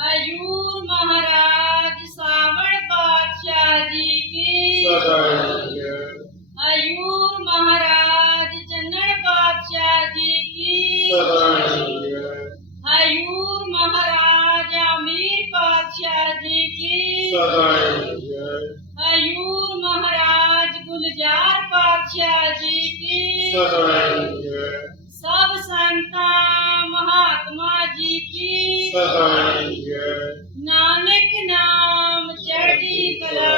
हजूर महाराज सावण पातशाह जी की। हजूर महाराज चन्नड़ पातशाह जी की। हजूर महाराज आमिर पातशाह जी की। हजूर महाराज गुलजार पातशाह जी की। सब संता महात्मा जी की। नानक नाम चढ़ती कला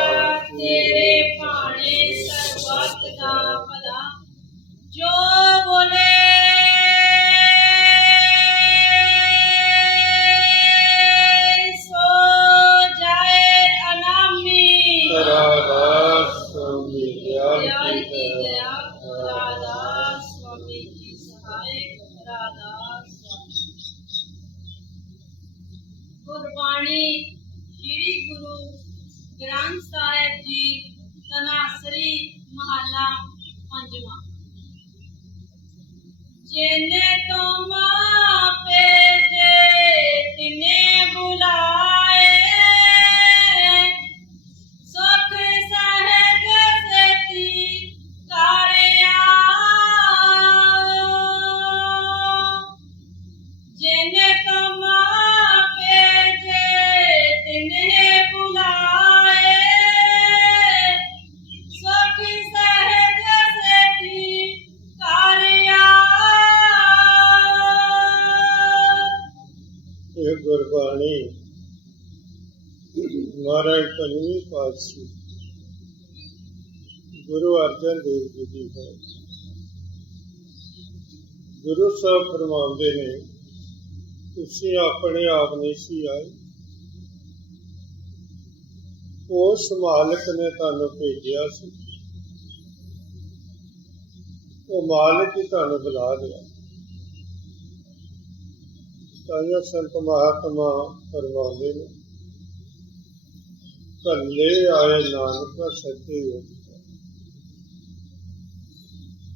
तेरे भाने सर्वत दा भला। जो बोले सो जाए अनामी। दयाल की दया राधा स्वामी की सहाय राधा स्वामी। गुरबाणी श्री गुरु ग्रंथ साहिब जी तनासरी महला पंजवां। जिन्ने तुम भेजे तिन्ने बुलाए। सुख सहज सेती तारिया। जिन्ने तुम भेजे तिन्ने बुलाए। सुख सहज सेती तारिया। ਇਹ ਗੁਰਬਾਣੀ ਮਹਾਰਾਜ ਪੰਜਵੀਂ ਪਾਤਸ਼ਾਹੀ ਗੁਰੂ ਅਰਜਨ ਦੇਵ ਜੀ ਦੀ ਹੈ। ਗੁਰੂ ਸਾਹਿਬ ਫਰਮਾਉਂਦੇ ਨੇ, ਤੁਸੀਂ ਆਪਣੇ ਆਪ ਨਹੀਂ ਸੀ ਆਏ, ਉਸ ਮਾਲਕ ਨੇ ਤੁਹਾਨੂੰ ਭੇਜਿਆ ਸੀ। ਉਹ ਮਾਲਕ ਹੀ ਤੁਹਾਨੂੰ ਬੁਲਾ ਲਿਆ। ਤਾਈਓ ਸੰਤ ਮਹਾਤਮਾ ਫਰਮਾਉਂਦੇ ਨੇ, ਕੱਲੇ ਆਏ ਨਾਨਕਾ ਸੱਚੇ ਹੋ।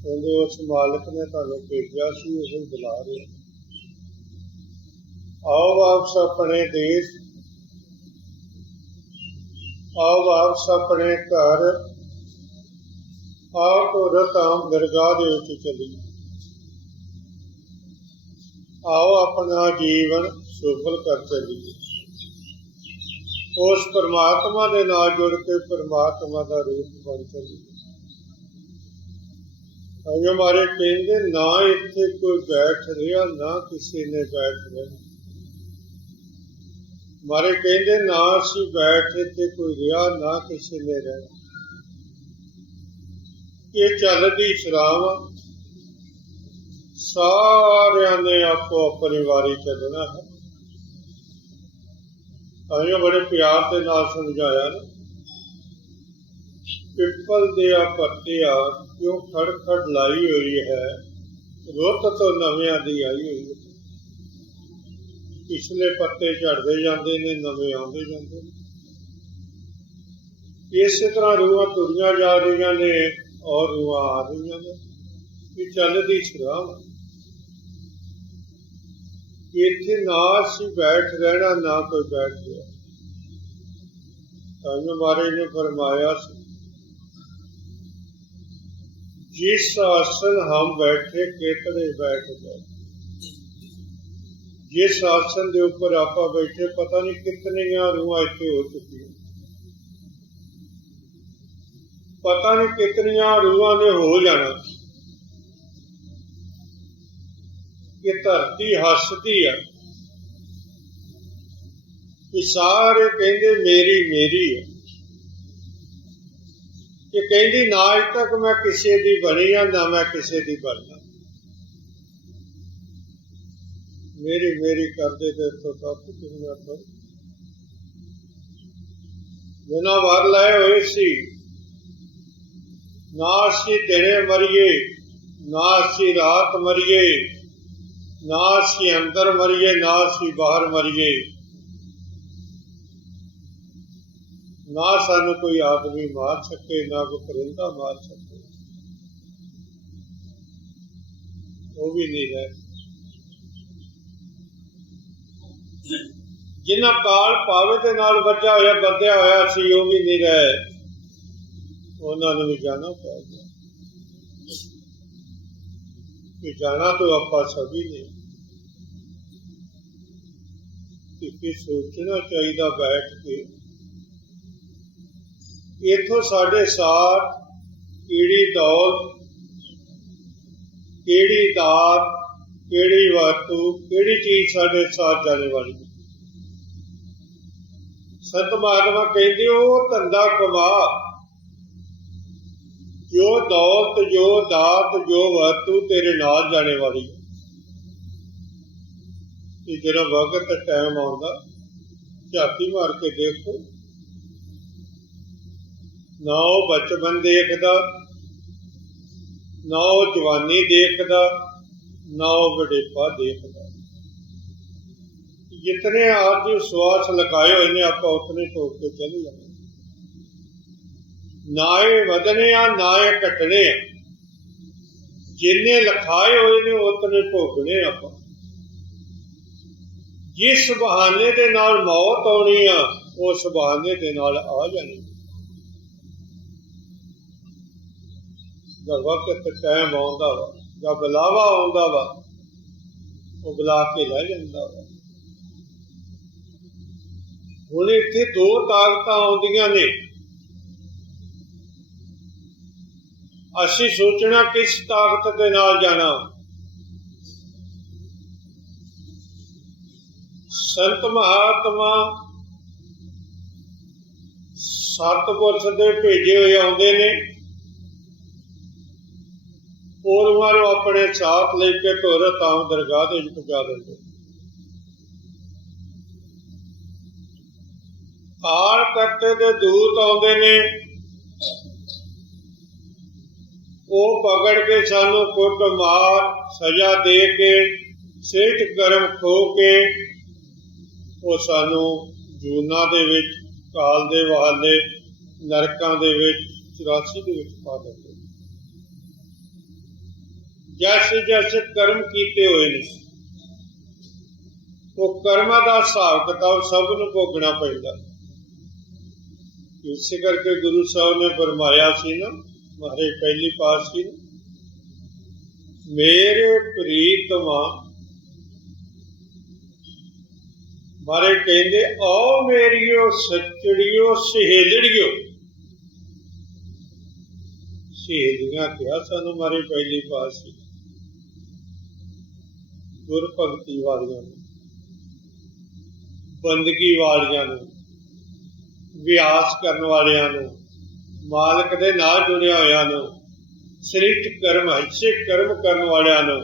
ਕਹਿੰਦੇ ਉਸ ਮਾਲਕ ਨੇ ਤੁਹਾਨੂੰ ਭੇਜਿਆ ਸੀ, ਉਹ ਬੁਲਾ ਰਿਹਾ। आओ वापस अपने देश, आओ वापस अपने घर, आओ तुरंत आम दरगाह दे विच चलीए। आओ अपना जीवन सफल कर चलीए। उस परमात्मा दे नाल जुड़ के परमात्मा का रूप बन चलीए। हमारे कहते ना इत्थे कोई बैठ रहा, ना किसी ने बैठ रहा। मारे कहते ना असी बैठे थे कोई रहा, ना किसी ने रहा। ये चलती सराव सारिया ने आपो अपनी वारी चलना है। ताइयों बड़े प्यार के नाल समझाया ना, पिपल दिया पत्तिया क्यों खड़ खड़ लाई हुई है, रुत तो नविया दी आई हुई है। पिछले पत्ते झड़ते जाते ने, नवे आते जाते हैं। इस तरह रूहां तुरिया जा रही ने और रूहां आ रही ने। ये चलती शराब। इत्थे ना असी बैठ रहना, ना कोई बैठ गया। ताइयों महाराज ने फरमाया, जिस आसन हम बैठे केकड़े बैठ गए। जिस आसन के ऊपर आप बैठे पता नहीं कितनी रूहां इत्थे हो चुकी, पता नहीं कितनी रूहां ने हो जाना। ये धरती हसदी है कि सारे कहते मेरी मेरी है। कि कहती ना अज तक मैं किसी की बनी हाँ, ना मैं किसी की बनना। मेरी मेरी करते थे तो तक कितना पर बिना वर लाए हुए सी। ना असी दिने मरीए, ना असी रात मरीए, ना असी अंदर मरीए, ना असी बाहर मरीए। ना सानू कोई आदमी मार सके, ना कोई परिंदा मार सके, वो भी नहीं रहे। जिन्हां काल पावे दे नाल बचा होया बंधिया होया सी वो भी नहीं रहे, उन्होंने भी जाना पड़ेगा। कि जाना तो आपा सभी ने, कि सोचना चाहिए बैठ के इथों साढ़े साथ केड़ी दौलत, केड़ी दात, केड़ी वस्तु, केड़ी चीज साढ़े साथ जाने वाली है। संत महात्मा कहते वो धंधा कमा, जो दौलत, जो दात, जो वस्तु तेरे नाल जाने वाली है। कि जरा वक्त टाइम आउंदा झाती मार के देखो, ना वो बचपन देखदा, ना वो जवानी देखदा, ना वो बुढ़ेपा देखदा। जितने आज श्वास लगाए हुए ने आप उतने तोड़ के चले जाने, ना ये वधने आ ना ये घटने आ, जिन्ने लिखाए हुए ने उतने भोगने आप। जिस बहाने दे नाल मौत आनी आ उस बहाने दे नाल आ जानी। जब वक्त टाइम आउंदा वा, जब बुलावा आउंदा वा, वो बुला के लै जांदा वा। हुण इत्थे दो ताकतां आउंदियां ने, असीं सोचना किस ताकत दे नाल जाना। संत महात्मा सतपुरुष दे भेजे हुए आउंदे ने, उन्हां नूं अपने साथ लेके तुर तां दरगाह दे विच पहुंचा दिंदे। काल करते दे दूत आउंदे ने, वो पकड़ के सानू कुट मार सजा दे के सेठ कर्म खो के वो सानू जूना दे विच, काल दे वहाले नरकां दे विच 84 दे विच पा दिंदे। जैसे जैसे कर्म कीते हुए ने वो कर्मां दा हिसाब किताब सब नूं भोगना पैंदा। इस करके गुरु साहब ने फरमाया सी ना, हमारे पहली पातशाही ने, मेरे प्रीतमा मारे कहते आओ मेरियो सचड़ियो सहेलड़ियो। सहेलियां क्या सानू मारे पहली पातशाही, गुर भगती वालियां, बंदगी वालियां, वियास करने वालियां, मालक दे नाल जुड़िया होया, सृष्ट कर्म हिस्से कर्म करने वालियां,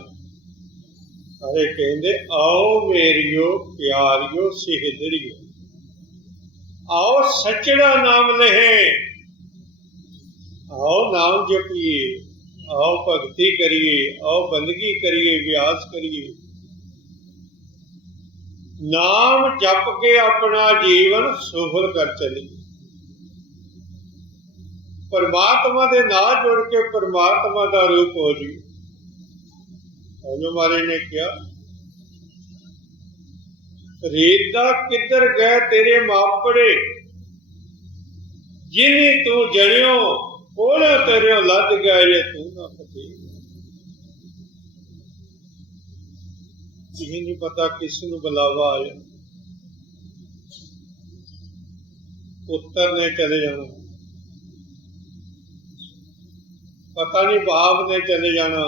अरे कहते आओ मेरियो प्यारियो सहेलड़ियो, आओ सचड़ा नाम लेहे, आओ नाम जपिए, आओ भगती करिए, आओ बंदगी करिए, व्यास करिए। नाम जप के अपना जीवन सफल कर चलिए। परमात्मा दे नाल जुड़ के परमात्मा का रूप हो जी। हमारे ने क्या रीता किधर गए तेरे मापड़े, जिन्हें तू जड़ियो कोले तेरे लद गए तू ना पते। यही नहीं पता किस नूं बुलावा आया, पुत्र ने चले जाना, पता नहीं बाप ने चले जाना,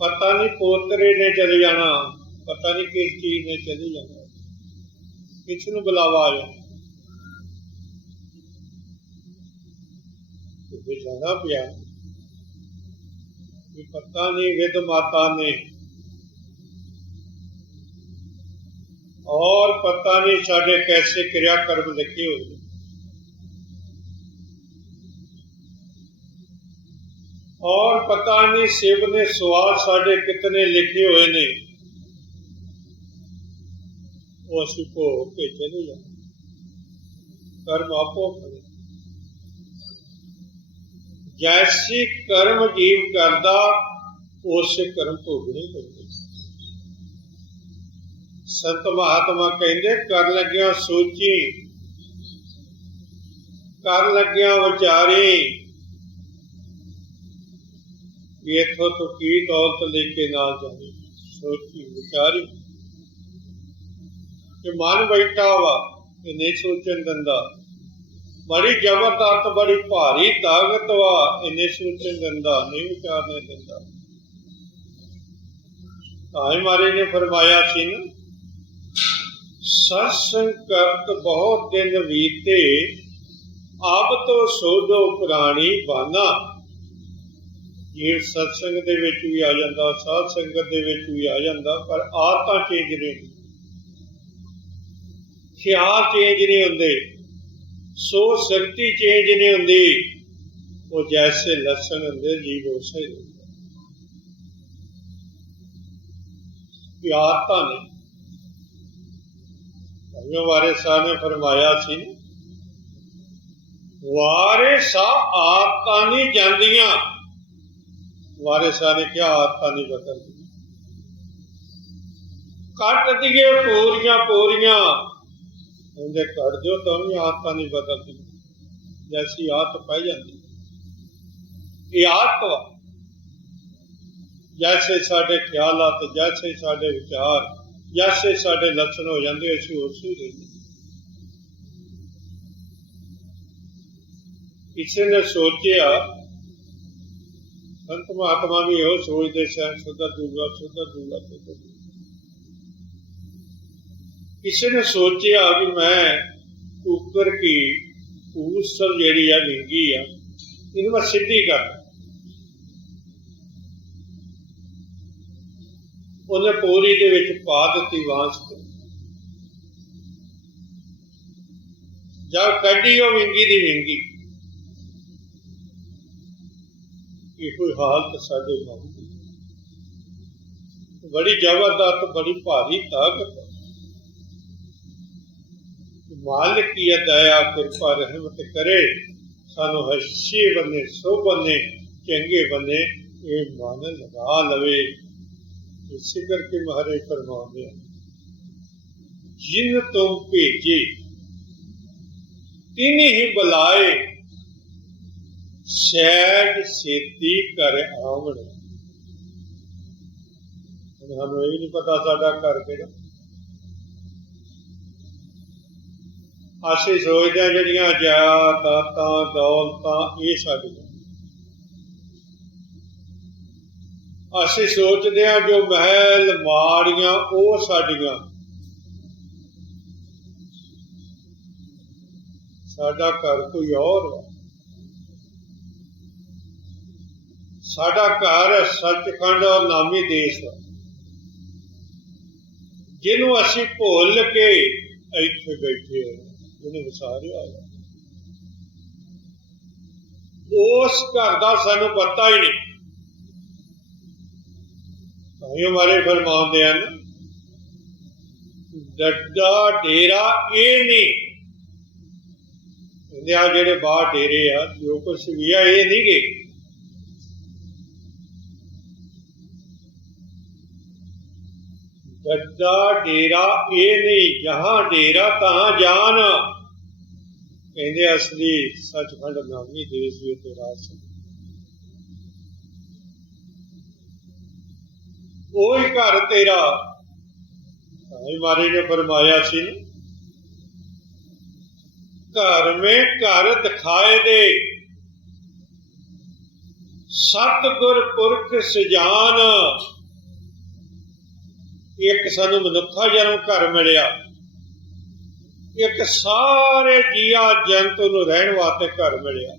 पता नहीं पोतरे ने चले जाना, पता नहीं किस चीज ने चले जाना, किस नूं बुलावा आया। तो जाना पिया, पता नहीं विद माता ने, और पता नहीं साढ़े कैसे क्रिया कर्म लिखे हुए, और पता नहीं शिव ने सवाल साढ़े कितने लिखे हुए ने, वो असीं भोग के चले जाए। कर्म आपो करे, जैसे कर्म जीव करदा उसे कर्म भोगने पड़ते। संत महात्मा कहते कर लग्या सोची, कर लग्या विचारी, इथों तो की दौलत लेके ना जानी। सोची विचारी कि मन बैठा वा कि नहीं सोचन दिंदा, बड़ी जबरदस्त बड़ी भारी ताकत वा, इन्हें सोचन दिंदा नहीं, विचारने दिंदा। ताई महाराज ने फरमाया सी ना, सत्संग करत बहुत दिन बीते, अब तो सोधो पुरानी बाना। जीव सत्संग दे विच भी आ जांदा, साध संगत दे विच भी आ जांदा, पर आदतां चेंज नहीं, ख्याल चेंज नहीं हुंदे, सोच शक्ति चेंज नहीं हुंदी। वो जैसे लसन हुंदे जीव उसे आदतां नहीं। वारिस साहब ने फरमाया सी, वारिस आदतां नहीं जांदियां। वारिस साहब ने क्या आदतां नहीं बदलदी, कट दिए पूरियां पूरियां, उन्हें कर दो तो भी आदतां नहीं बदलदी, जैसी आदत पाई जाती। ये आदत जैसे साडे ख्यालात, जैसे साडे विचार, जैसे साडे लक्षण हो जाते, असीं उसे ही रहते। किसी ने सोचिया, संत महात्मा भी यहो सोचते सन, सुधर दूंगा सुधर दूंगा सुधर दूंगा। किसी ने सोचिया कि मैं कुकर की ऊसल जी विंगी आ, इन्हू मैं सीधी कर। उन्हें पोरी दे विच पा दी वांस, जब कड्डी वो विंगी दी विंगी। ये कोई हालत साडे मन की बड़ी जबरदस्त बड़ी भारी ताकत। मालिक की दया कृपा रहमत करे, सानू अच्छे बने सो बने चंगे बने ये मन लगा लवे। इसी करके महाराज फरमाते हैं, जिन तुम भेजे तिन ही बुलाए, सैज सेती कर आवण। हमें यही नहीं पता साडा घर केड़ा। असीं सोचते हैं जिहड़ियां जायदादां दौलतां ये साडियां, असीं सोचते हैं जो महल माड़ियां वो साडियां। साडा घर कोई और है। साडा घर सचखंड और नामी देश है, जिन्हों असीं भुल के इत्थे बैठे हो, जिन्हें विसारिया है। उस घर का सानू पता ही नहीं। हमारे फरमाते हैं डड्डा डेरा ये नहीं, जेडे बाहर डेरे आ जो कुछ भी है ये नहीं गए। डड्डा डेरा ये नहीं, जहां डेरा तहां जान। कहते असली सचखंड नामी देश भी तेरा वही घर तेरा। महाराज ने फरमाया सी, घर में घर दिखाए दे, सतगुर पुरख सजान। एक सानू मनुखा जन्म घर मिलिया, एक सारे जिया जंतु नूं रहण वास्ते घर मिलिया।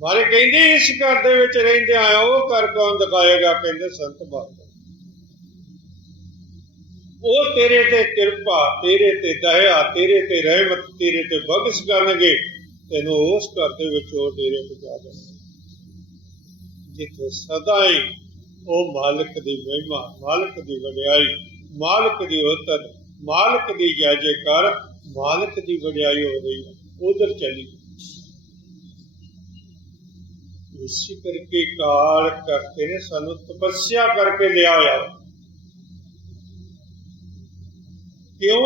मारे कहते इस घर दे विच रहिंदे आया वो घर कौन दिखाएगा? कहते संत बाबा। वो तेरे ते कृपा, तेरे ते दया, तेरे ते रहमत, तेरे ते बख्श करनगे, तेनों उस घर दे विच वो डेरे पहुंचा देणगे जिथे सदा ही वो मालिक दी महिमा, मालिक दी वडियाई, मालिक दी उतर, मालिक दी जय जयकार, मालिक दी वडियाई हो रही है। उधर चली। इसी करके काल करते ने सानू तपस्या करके लिया होया। क्यों?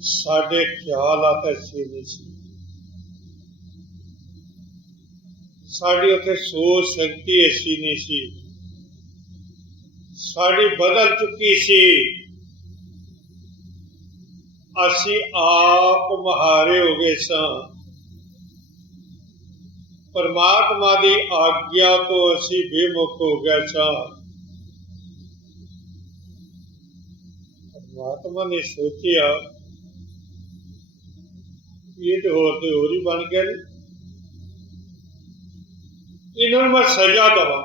साडे ख्यालात अच्छे नहीं सी, साड़ी उत्थे सोच शक्ति अच्छी नहीं सी, साड़ी बदल चुकी सी। असी आप महारे हो गए सां, परमात्मा की आज्ञा तो असी बेमुख हो गए सां। परमात्मा ने सोचिया ये तो होर ही बन गए, इन्होंने मैं सजा दवा,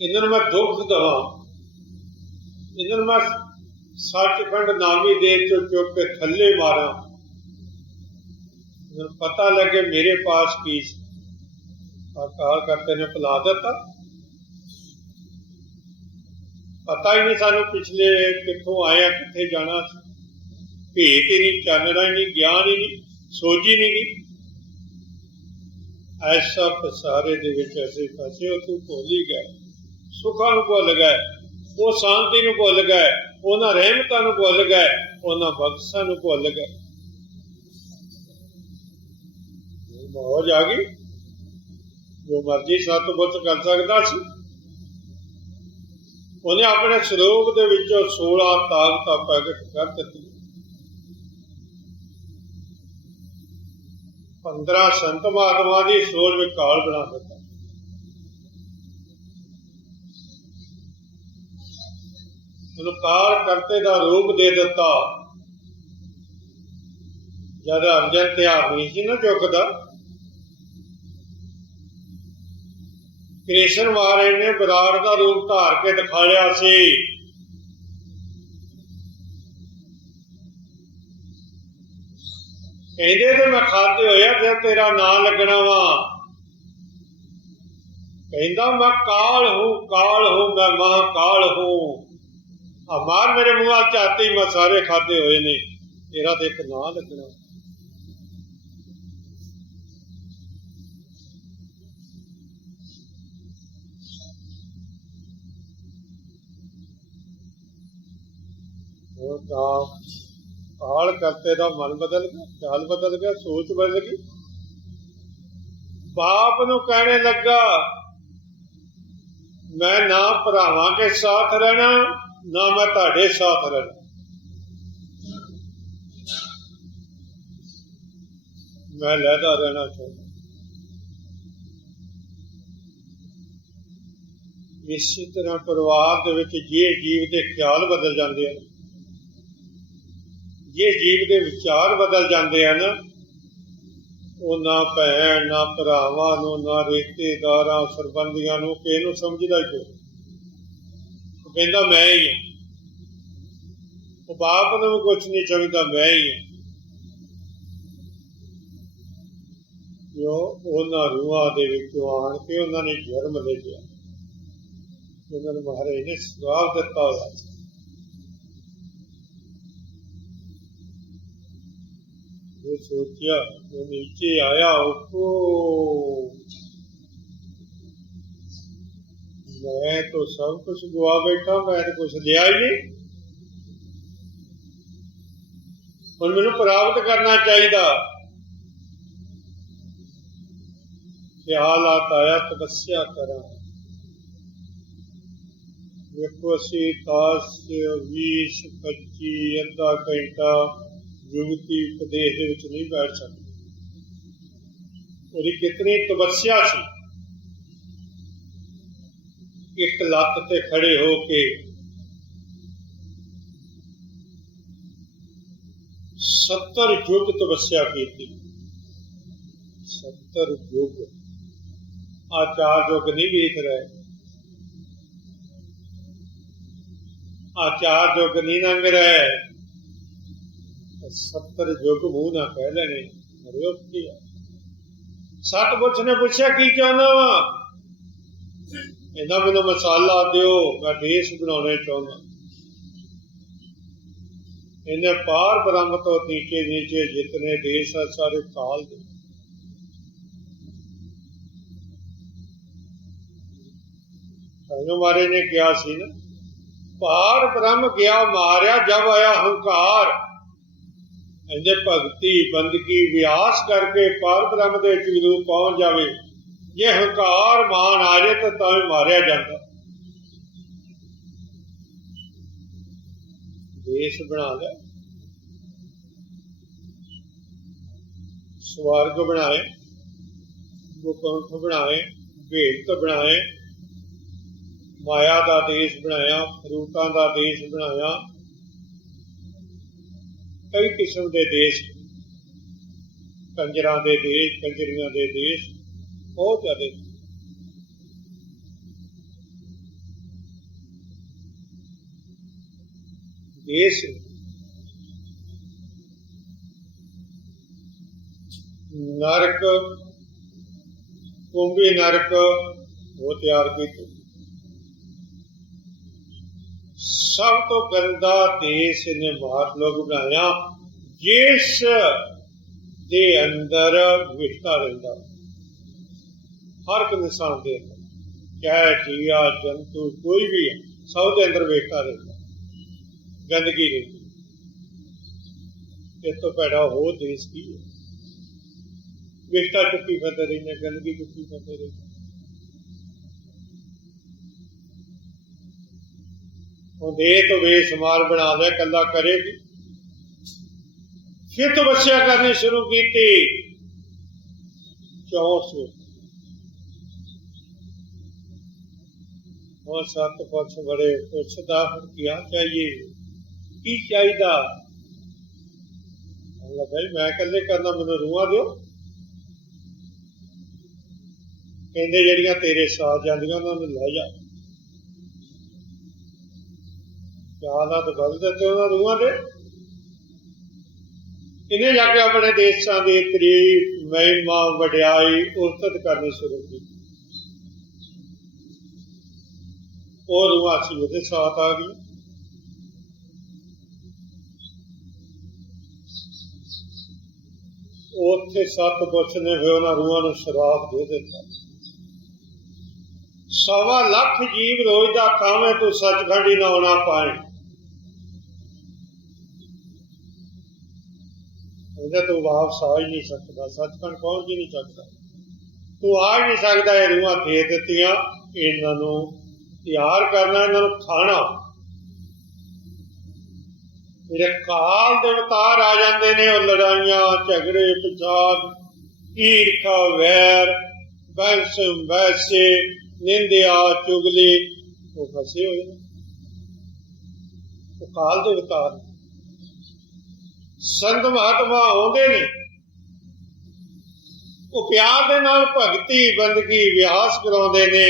इन्होंने मैं दुख दवा, इन्होंने मैं सचखंड नामी देर चो चुक के थले मारा। पता लगे मेरे पास की अकाल करते ने भुला दिता। पता ही नहीं सानू पिछले कितों आया किथे जाना, भेत ही नहीं, चानना ही नहीं, ज्ञान ही नहीं, सोच ही नहीं गई। ऐसा पसारे दे विच ऐसे फसे हो, तू भुल ही गए, सुखा नूं भुल गए, वो शांति नूं भुल गए, उन्हां रहमतां नूं भुल गए, उन्हां बख्शां नूं भुल गए। मौज आ गई, जो मर्जी सतबुत कर सकता सी। उन्हें अपने स्वरूप दे विचों 16 ताकतां प्रगट कर दित्ती, 15 संत महात्मा की सोच में काल बना दिता। उन्हें काल करते का रूप दे दिता। जब अर्जन त्याग नहीं सी ना चुकता, कृष्ण महाराज ने विराट का रूप धार के दिखाया सी। कहते तो मैं खाते होया फिर तेरा नाम लगना वा। कहता मैं काल हूं, मैं महाकाल हूं। मार मेरे मुंह चाहते ही मैं सारे खाते हुए ने, तेरा तो एक नाम लगना। काल करते दा मन बदल गया, चाल बदल गया, सोच बदल गई। बाप नूं कहने लगा मैं ना भरावां के साथ रहना, ना मैं तुहाडे साथ रहना, मैं लहदा रहना चाहता। इसी तरह परिवार दे विच जे जीव के ख्याल बदल जाते हैं, जे जीव के विचार बदल जाते हैं ना, वो ना भैन ना भरावां नूं ना रिश्तेदारां संबंधियां नूं किसे नूं समझदा ही कोई। वो कहंदा मैं ही हां, वो बाप नूं भी कुछ नहीं समझदा, मैं ही हां। जो उन्हां रूहां दे विचों आण के उन्हां ने जन्म ले लिया, उन्होंने महाराज ने सुराग दिता हुआ। वो सोचिया, वो नीचे आया, उठो मैं तो सब कुछ गुआ बैठा, मैं तो कुछ लिया ही नहीं, हुण मैनूं प्राप्त करना चाहिए। ख्याल आता आया तपस्या करा। देखो असी 10, 20, 25 अद्धा घंटा युवती उपदेश दे विच नहीं बैठ सकते। उहदी कितनी तपस्या सी, एक लत्त ते खड़े हो के 70 युग तपस्या की। 70 युग, आचार युग नहीं वेख रहे, आचार युग नहीं लंघ रहे, 70 युग मुंह ना कह लेने। सतपुरुष ने पूछा की चाहना वा? कहना मैनू मसाला दिओ, मैं देश बनाने चाहना। इन्हें पार ब्रह्म तो नीचे नीचे जितने देश है सारे काल दे। महाराज ने कहा सी ना, पार ब्रह्म गया मारिया जब आया हंकार। इंजे भगती बंदगी व्यास करके पार ब्रह्म दे चूरू पहुंच जावे। जे हंकार मान आ जाए तो तां मारिया जाता। देश बना लिया, स्वर्ग बनाए, गुकंठ बनाए, भेत बनाए, माया का देश बनाया, फ्रूटां का देश बनाया, कई किस्म के देश, कंजरां दे देश, कंजरियां दे देश, बहुत ज्यादा। देश नरक, कुंभी नरक वो तैयार किए। सब तो गंदा देश इन्हें बाहर लोग बनाया, जिस दे अंदर विष्टा रहता, हर एक इंसान के अंदर, चाहे जिया जंतु कोई भी है, सब के अंदर विष्टा रहता, गंदगी रहती। इस तो पैदा हो देश की है, विष्टा चुकी फिरते रही, गंदगी चुकी फिरते रही। दे तो बेशुमार बना दिया, कला करेगी। फिर तपस्या करनी शुरू की थी 64 और 7 पक्ष बड़े पुछदा क्या चाहिए, की चाहिए? भाई मैं कले करना, मैनू रूहां दो। कहते जड़ियां तेरे साथ जांदियां उन्होंने लै जा, तो गल देते उन्होंने रूहां दे। इन्हें जाके अपने देशों की तारीफ, महिमा, वड्याई, उस्तत करनी शुरू की। वो रूहां सी उहदे साथ आ गई। उत्थे 7 पुरुष ने फिर उन्होंने रूहां नूं श्राप दे दिता। 1.25 लाख जीव रोज का काम है, तू सचखंड ही ना आना पाए। तू वापस आ ही नहीं सकता, सचखंड पहुंच ही नहीं सकता, तू आ ही नहीं सकता। ये रूहां दे दित्तियां, इन्हों तैयार करना, इन्हों खाना। मेरे काल दे अवतार आ जाते ने, लड़ाइयां झगड़े फसाद, ईर्खा वैर, बहस वैसे, निंदिया चुगली, वो फसे हुए तो काल दे अवतार। संत महात्मा आउंदे ने, वो प्यार दे नाल भगती बंदगी व्यास कराउंदे ने।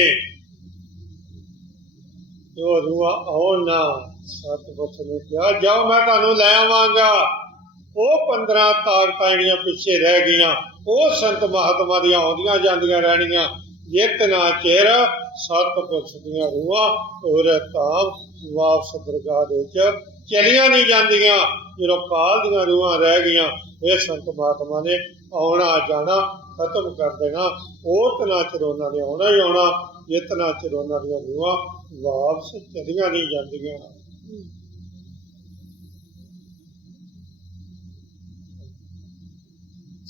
तो रूहां आउण ना, 7 पुरुष ने कहा जाओ मैं तुहानूं लै आवांगा। वो 15 ताकतां जिहड़ियां पिछे रह गईयां, वो संत महात्मा दियां आउंदियां जांदियां रहणियां, जितना चिर 7 पुरुष दियां रूहां और धाम वापस दरगाह दे विच चलियां नहीं जांदियां। जो काल दियां रूहां रह गईयां, ये संत महात्मा ने आउणा जाना खत्म कर देना। उतना चिर उन्होंने आउणा ही आउणा, जितना चिर उन्हां दियां रूहां वापस चलियां नहीं जांदियां।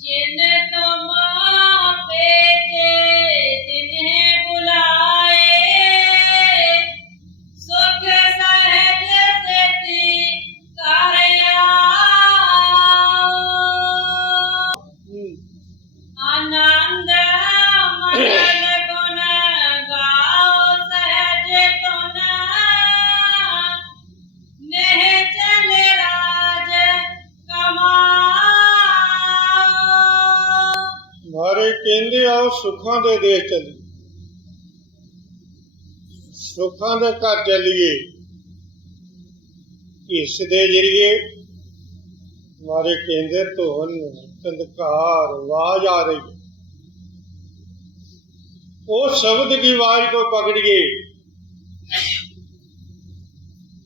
जिन तुम भेजे तिन्हें बुलाए, सुख सहज सेति कर आओ। आनंद मंगल गुण गाओ सहज तुन, नेह चल राज कमाओ। मारे कहंदे आओ सुखां दे देश चली, सुखां दे घर चलीए। इस दे जरिए मारे कहंदे धुन चंदकार आवाज आ रही, वो शब्द की आवाज को पकड़िए।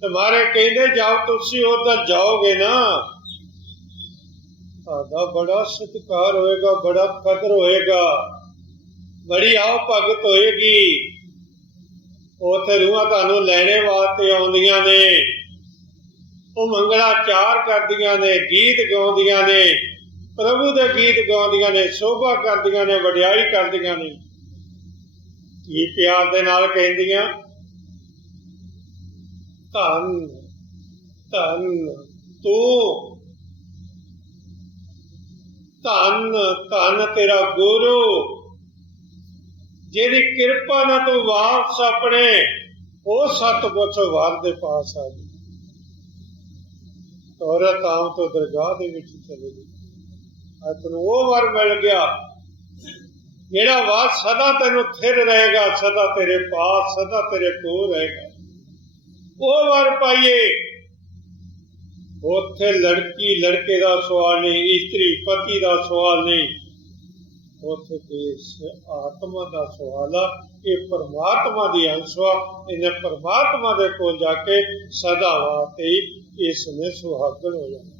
तुम्हारे कहंदे जाओ, तुसी उधर जाओगे ना, तादा बड़ा सत्कार होएगा, बड़ा कदर होएगा, बड़ी आओ भगत होएगी। ਉੱਥੇ ਰੂਹਾਂ ਤੁਹਾਨੂੰ ਲੈਣੇ ਵਾਸਤੇ ਆਉਂਦੀਆਂ ਨੇ। ਉਹ ਮੰਗਲਾਚਾਰ ਕਰਦੀਆਂ ਨੇ, ਗੀਤ ਗਾਉਂਦੀਆਂ ਨੇ, ਪ੍ਰਭੂ ਦੇ ਗੀਤ ਗਾਉਂਦੀਆਂ ਨੇ, ਸ਼ੋਭਾ ਕਰਦੀਆਂ ਨੇ, ਵਡਿਆਈ ਕਰਦੀਆਂ ਨੇ। ਕੀ ਪਿਆਰ ਦੇ ਨਾਲ ਕਹਿੰਦੀਆਂ, ਧੰਨ ਧੰਨ ਤੂੰ, ਧੰਨ ਧੰਨ ਤੇਰਾ ਗੁਰੂ, ਜਿਹਦੀ ਕਿਰਪਾ ਨਾਲ ਤੂੰ ਵਾਪਸ ਆਪਣੇ ਉਹ ਸਤਿਪੁਰਸ਼ ਵਰ ਦੇ ਪਾਸ ਆ ਗਈ। ਔਰਤ ਆਮ ਤੋਂ ਦਰਗਾਹ ਦੇ ਵਿੱਚ ਚਲੇ ਗਈ। ਅੱਜ ਤੈਨੂੰ ਉਹ ਵਰ ਮਿਲ ਗਿਆ ਜਿਹੜਾ ਵਰ ਸਦਾ ਤੈਨੂੰ ਥਿਰ ਰਹੇਗਾ, ਸਦਾ ਤੇਰੇ ਪਾਸ, ਸਦਾ ਤੇਰੇ ਕੋਲ ਰਹੇਗਾ। ਉਹ ਵਰ ਪਾਈਏ। ਉੱਥੇ ਲੜਕੀ ਲੜਕੇ ਦਾ ਸਵਾਲ ਨਹੀਂ, ਇਸਤਰੀ ਪਤੀ ਦਾ ਸਵਾਲ ਨਹੀਂ, ਉੱਥੇ ਇਸ ਆਤਮਾ ਦਾ ਸਵਾਲ ਆ। ਇਹ ਪਰਮਾਤਮਾ ਦੀ ਅੰਸ਼ ਆ। ਇਹਨੇ ਪਰਮਾਤਮਾ ਦੇ ਕੋਲ ਜਾ ਕੇ ਸਦਾ ਵਾਸਤੇ ਇਸ ਨੇ ਸੁਹਾਗਣ ਹੋ ਜਾਣਾ।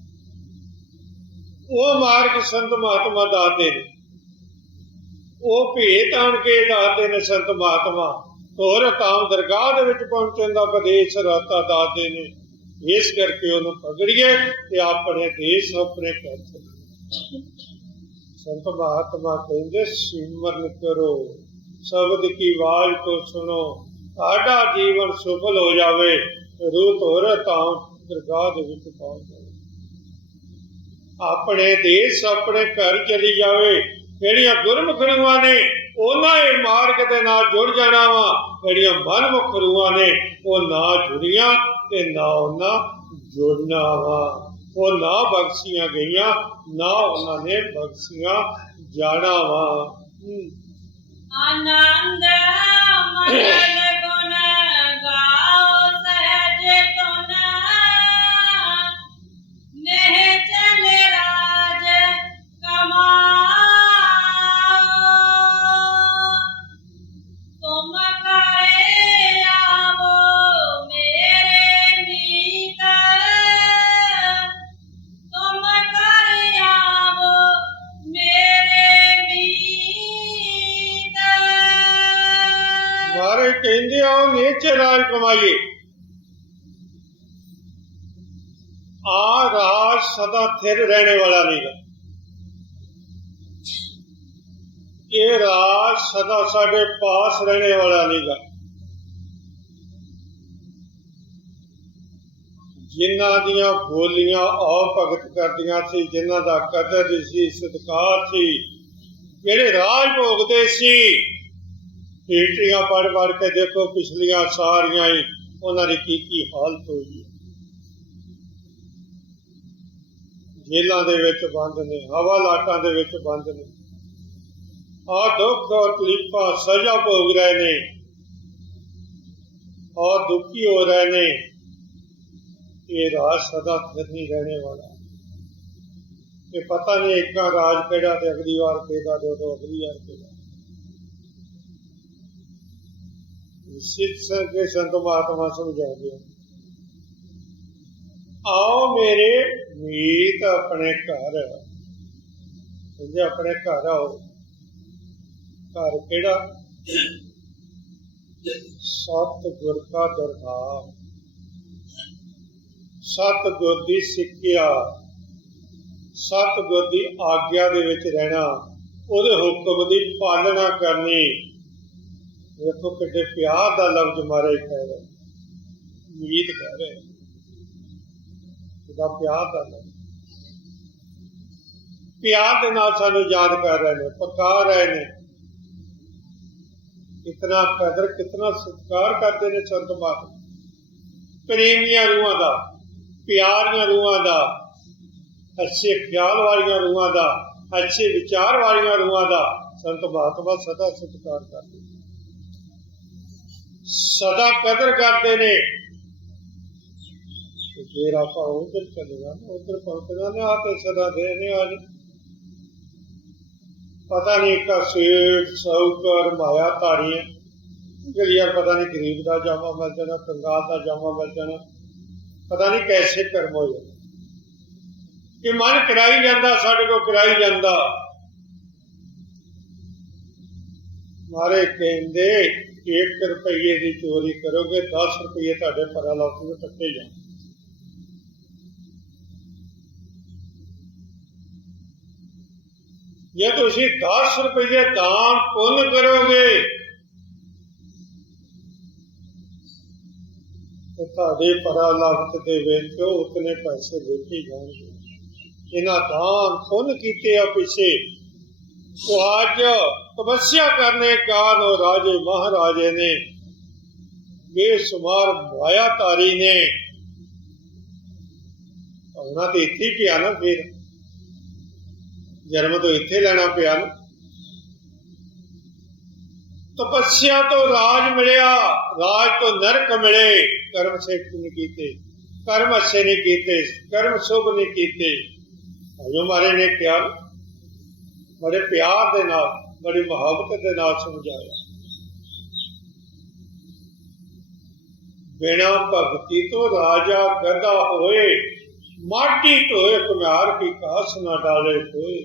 ਉਹ ਮਾਰਗ ਸੰਤ ਮਹਾਤਮਾ ਦੱਸਦੇ ਨੇ, ਉਹ ਭੇਤ ਆਣ ਕੇ ਦੱਸਦੇ ਨੇ ਸੰਤ ਮਹਾਤਮਾ। ਹੋਰ ਤਾਮ ਦਰਗਾਹ ਦੇ ਵਿੱਚ ਪਹੁੰਚਣ ਦਾ ਉਪਦੇਸ਼ ਰਾਤਾ ਦੱਸਦੇ ਨੇ। ਇਸ ਕਰਕੇ ਉਹਨੂੰ ਪਕੜੀਏ ਤੇ ਆਪਣੇ ਦੇਸ਼ ਆਪਣੇ ਘਰ ਚਲੀਏ। ਸੰਤ ਮਹਾਤਮਾ ਕਹਿੰਦੇ ਸਿਮਰਨ ਕਰੋ, ਸ਼ਬਦ ਕੀ ਆਵਾਜ਼ ਤੋਂ ਸੁਣੋ, ਤੁਹਾਡਾ ਜੀਵਨ ਸਫਲ ਹੋ ਜਾਵੇ। ਰੂਹ ਤੋਰ ਤਾਮ ਦਰਗਾਹ ਦੇ ਵਿੱਚ ਪਹੁੰਚ ਜਾਵੇ, ਆਪਣੇ ਦੇਸ਼ ਆਪਣੇ ਘਰ ਚਲੀ ਜਾਵੇ। ਜਿਹੜੀਆਂ ਗੁਰਮੁਖ ਰੂਹਾਂ ਨੇ ਉਹਨਾਂ ਇਹ ਮਾਰਗ ਦੇ ਨਾਲ ਜੁੜ ਜਾਣਾ ਵਾ। ਜਿਹੜੀਆਂ ਮਨਮੁਖ ਰੂਹਾਂ ਨੇ ਉਹ ਨਾ ਜੁੜੀਆਂ ਤੇ ਨਾ ਉਹਨਾਂ ਜੁੜਨਾ ਵਾ। ਉਹ ਨਾ ਬਖਸ਼ੀਆਂ ਗਈਆਂ, ਨਾ ਉਹਨਾਂ ਨੇ ਬਖਸ਼ੀਆਂ ਜਾਣਾ ਵਾ। ਆਨੰਦ ਮਗਨ ਗੁਣ ਗਾਓ ਸਹਿਜ ਤੁਨ, ਨਹਿ ਚਲੇ ਰਾਜ ਕਮਾਓ। ਤੁਮ ਕਰੇ ਆਵੋ ਮੇਰੇ ਮੀਤ, ਤੁਮ ਕਰੇ ਆਵੋ ਮੇਰੇ ਮੀਤ। ਮਹਾਰਾਜ ਕਹਿੰਦੇ ਆਓ ਨੀਚੇ ਰਾਜ ਕਮਾਈਏ। ਆ ਰਾਜ ਸਦਾ ਥਿਰ ਰਹਿਣੇ ਵਾਲਾ ਨਹੀਂਗਾ। ਇਹ ਰਾਜ ਸਦਾ ਸਾਡੇ ਪਾਸ ਰਹਿਣੇ ਵਾਲਾ ਨਹੀਂਗਾ। ਜਿਨ੍ਹਾਂ ਦੀਆਂ ਬੋਲੀਆਂ ਆਓ ਭਗਤ ਕਰਦੀਆਂ ਸੀ, ਜਿਨ੍ਹਾਂ ਦਾ ਕਦਰ ਸੀ, ਸਤਿਕਾਰ ਸੀ, ਜਿਹੜੇ ਰਾਜ ਭੋਗਦੇ ਸੀ, ਹਿਸਟਰੀਆਂ ਪੜ੍ਹ ਪੜ੍ਹ ਕੇ ਦੇਖੋ ਪਿਛਲੀਆਂ ਸਾਰੀਆਂ ਹੀ ਉਹਨਾਂ ਦੀ ਕੀ ਹਾਲਤ ਹੋਈ ਹੈ। ਜੇਲਾਂ ਦੇ ਵਿੱਚ ਬੰਦ ਨੇ, ਹਵਾਲਾਤਾਂ ਦੇ ਵਿੱਚ ਬੰਦ ਨੇ, ਆਹ ਦੁੱਖ ਔਰ ਤਕਲੀਫਾਂ ਸਜ਼ਾ ਭੋਗ ਰਹੇ ਨੇ ਔਰ ਦੁਖੀ ਹੋ ਰਹੇ ਨੇ। ਇਹ ਰਾਜ ਸਦਾ ਫਿਰ ਨਹੀਂ ਰਹਿਣੇ ਵਾਲਾ। ਇਹ ਪਤਾ ਨਹੀਂ ਇੱਕਾ ਰਾਜ ਕਿਹੜਾ ਤੇ ਅਗਲੀ ਵਾਰ ਕਿਹਦਾ, ਦੋ ਅਗਲੀ ਵਾਰ ਕਿਹਦਾ। ਸਿੱਧ ਕੇ ਸੰਤ ਮਹਾਤਮਾ ਸਮਝਾਉਂਦੇ आओ मेरे मीत अपने घर, अपने घर आओ। घर केड़ा? सतगुर का दरबार, सतगुर की सिक्ख्या, सतगुर की आग्या दे विच रहना, उहदे हुक्म की पालना करनी। देखो कितने प्यार का लफ्ज महाराज कह रहे, मीत कह रहे, प्यार का लफ्ज, प्यार के नाल सानू याद कर रहे हैं, पका रहे हैं। कितना कदर कितना सत्कार करते हैं संत महात्मा। प्रेमिया रूहां का, प्यारियां रूहां का, अच्छे ख्याल वालियां रूहां का, अच्छे विचार वालियां रूहां का संत महात्मा सदा सत्कार करते, सदा कदर करते हैं। फिर आप उधर चले जाना, उधर पहुंच जाने, आप सदा देने आज पता नहीं का सेठ साहूकार माया धारी है कि यार पता नहीं गरीब का जामा मिल जाना, कंगाल का जामा मिल जाना, पता नहीं कैसे कर्म हो जाए कि मन कराई जाता, साढ़े को कराई जाता। मारे कहते 1 रुपये की चोरी करोगे 10 रुपये ਤੁਹਾਡੇ ਪਰਲੋਕ ਨੂੰ ਟੱਕੇ ਜਾਣ। ਜੇ ਤੁਸੀਂ 10 रुपये दान पुण्य करोगे तो ਤੁਹਾਡੇ ਪਰਲੋਕ ਦੇ ਵਿੱਚ ਉਤਨੇ ਪੈਸੇ ਲਿਖੇ ਜਾਣਗੇ। ਇਹਨਾਂ दान पुण्य ਕੀਤੇ ਆ ਪਿੱਛੇ तो आज तपस्या करने का नो राजे महाराजे ने बेशुमार माया तारी ने होना तो इत्थे ही पिया ना, फिर जन्म तो इत्थे लेना पिया ना। तपस्या तो राज मिलिया, राज तो नरक मिले। कर्म सेठ नहीं कीते, कर्म अच्छे नहीं कीते, कर्म शुभ नहीं कीते। भाइयों मारे ने क्या बड़े प्यार दे नाल बड़ी मुहब्बत दे नाल समझाया। बिना भगती तो राजा गधा होए, माटी ढोए कुम्हार की कास न डाले कोई।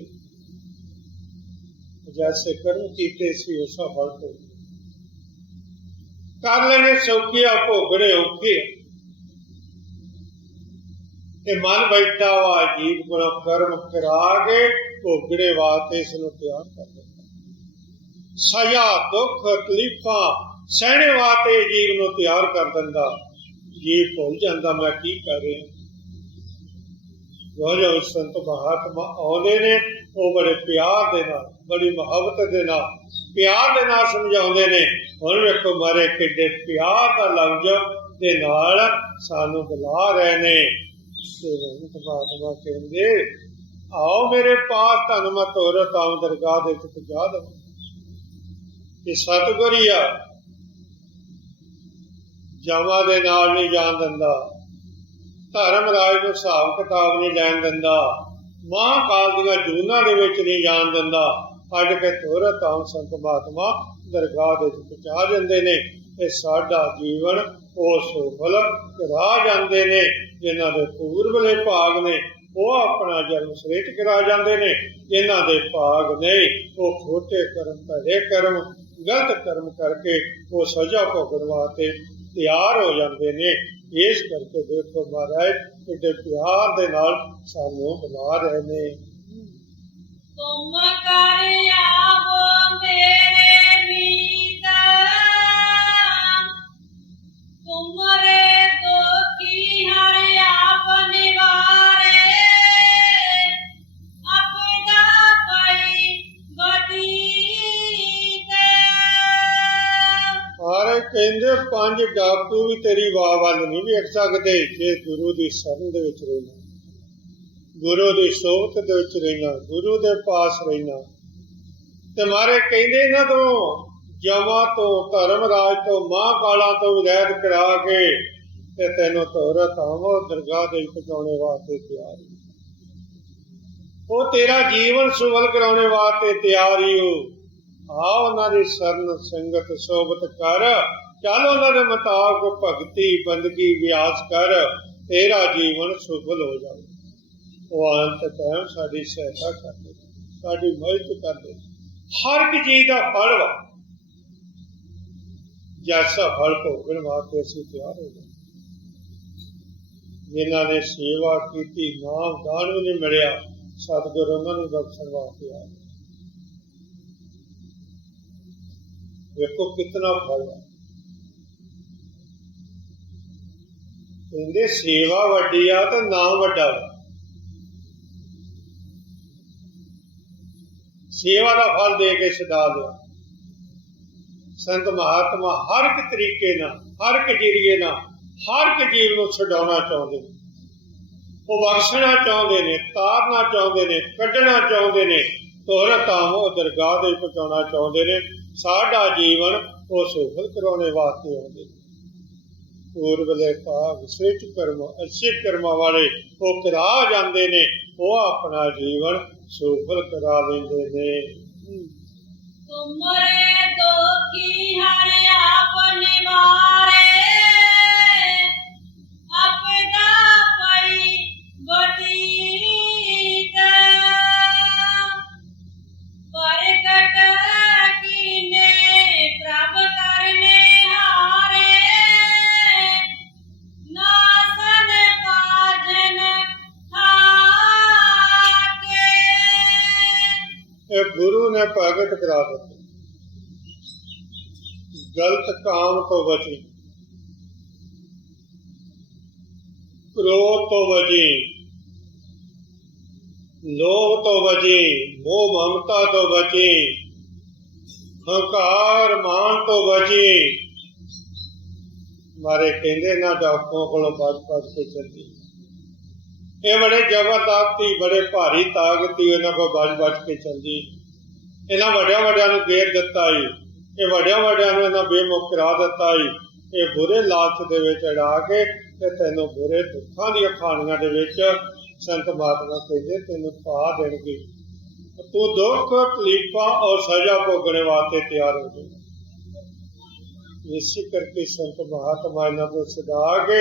जैसे कर्म कीते सी उसा फल को कर लेने सौखिया भोगने औखे। मन बैठा वा जीव को कर्म करा के भोगने वास्ते इसनूं तैयार कर दिंदा। सजा दुख तकलीफां सहने वास्ते जीव नूं तैयार कर दिंदा। जीव भुल जांदा मैं की कर रहा। जो संत महात्मा आउंदे ने वो बड़े प्यार दे नाल बड़ी मुहब्बत दे नाल प्यार दे नाल समझाउंदे ने। हुण वेखो मारे किड्डे प्यार दा लफ्ज़ दे नाल सानूं बुला रहे ने। परमात्मा कहते आओ मेरे पास धन मैं तोरत आऊं दरगाह दे पहुंचा दऊं। ये सतगुर ही आ, जमा दे नाल नहीं जान दिंदा, धर्म राज नूं हिसाब किताब नहीं लैन दिंदा, महाकाल दीआं जूनां दे विच नहीं जान दिंदा। अड्ड के तोरत आऊं संत महात्मा दरगाह दे पहुंचा दिंदे ने। ये साडा जीवन वो सुफल करा जाते ने जिन्हां दे पूर्वले भाग ने वो अपना जन्म श्रेष्ठ करा जाते ने। जिन्हां दे भाग नहीं वो खोटे कर्म भैड़े कर्म गलत कर्म करके वो सजा भोगण वास्ते तैयार हो जाते ने। इस करके देखो महाराज एडे प्यार दे नाल सानूं बुला रहे ने। तुम कर आवो मेरे मीत, तुमरे दुखी हर आप निवारे। आपदा पई बदीत। सारे कहंदे 5 डाकू भी तेरी वाह वल नहीं वेख सकदे जे गुरु दी शरण दे विच रहना, गुरु दी सोहबत दे विच रहना, गुरु दे पास रहना। ते मारे कहंदे इन्हां तो जमा तो धर्म राज तो महाकाला तो विलैद करा के ते तैनूं तोरत आवो दरगाह दे पहुंचाने वास्ते तैयार ही। वो तेरा जीवन सुफल कराने वास्ते तैयार ही हो। आ उन्हां दी शरण संगत सोबत कर, चल उन्हां दे मुताबिक भगती बंदगी व्यास कर, तेरा जीवन सुफल हो जाए। वो अंत टाइम साडी सहायता कर दे, साडी मदद कर दे। हर एक चीज का फल वा, जैसा फल भोगण वास्ते असीं तैयार हो गए। जिन्हां ने सेवा की नाम दान भी नहीं मिलिया, सतगुर उन्होंने बख्शण वास्ते आए। देखो कितना फल है। कहते सेवा वड्डी आ तो नाम वड्डा। सेवा का फल दे के छड़ा दिया। संत महात्मा हर एक तरीके ना, हर एक जरिए ना, हर एक जीव को छड़ाना चाहते हैं। वो बख्शना चाहते हैं, तारना चाहते हैं, कढ़ना चाहते हैं, तोरत आवो दरगाह दे पहुंचाना चाहते हैं। साडा जीवन वो सुफल कराने वास्ते आते हैं। पूर्वले भाग श्रेष्ठ कर्म अच्छे कर्म वाले वो करा जाते हैं, वो अपना जीवन सुफल करा लेंदे ने। तुमरे दुखी हर आप निवारे। आपदा पई बदीत। प्रगट कीने प्रभ करने अपने प्रगट करा देते। गलत काम तो बची, क्रोध तो बची, लोभ तो बची, मोह ममता तो बची, हंकार मान तो बची। मारे कहते ना डाकुओं को बच बच के चलती। ये बड़े जबरदस्ती, बड़े भारी ताकती इन्हों को बच बच के चलती। इन्होंने वड्या वड्या घेर दिता ही, ये वड्या वड्या इन्होंने बेमुख करा दिता ही। ये बुरे लालच दे विच अड़ा के ते तैनूं बुरे दुखां दी खाणियां दे विच संत महात्मा कहते तैनूं पा देणगे। तू दुख तकलीफां और सजा भोगने वास्ते तैयार हो जाए। इसी करके संत महात्मा इन्हां को छुड़ा के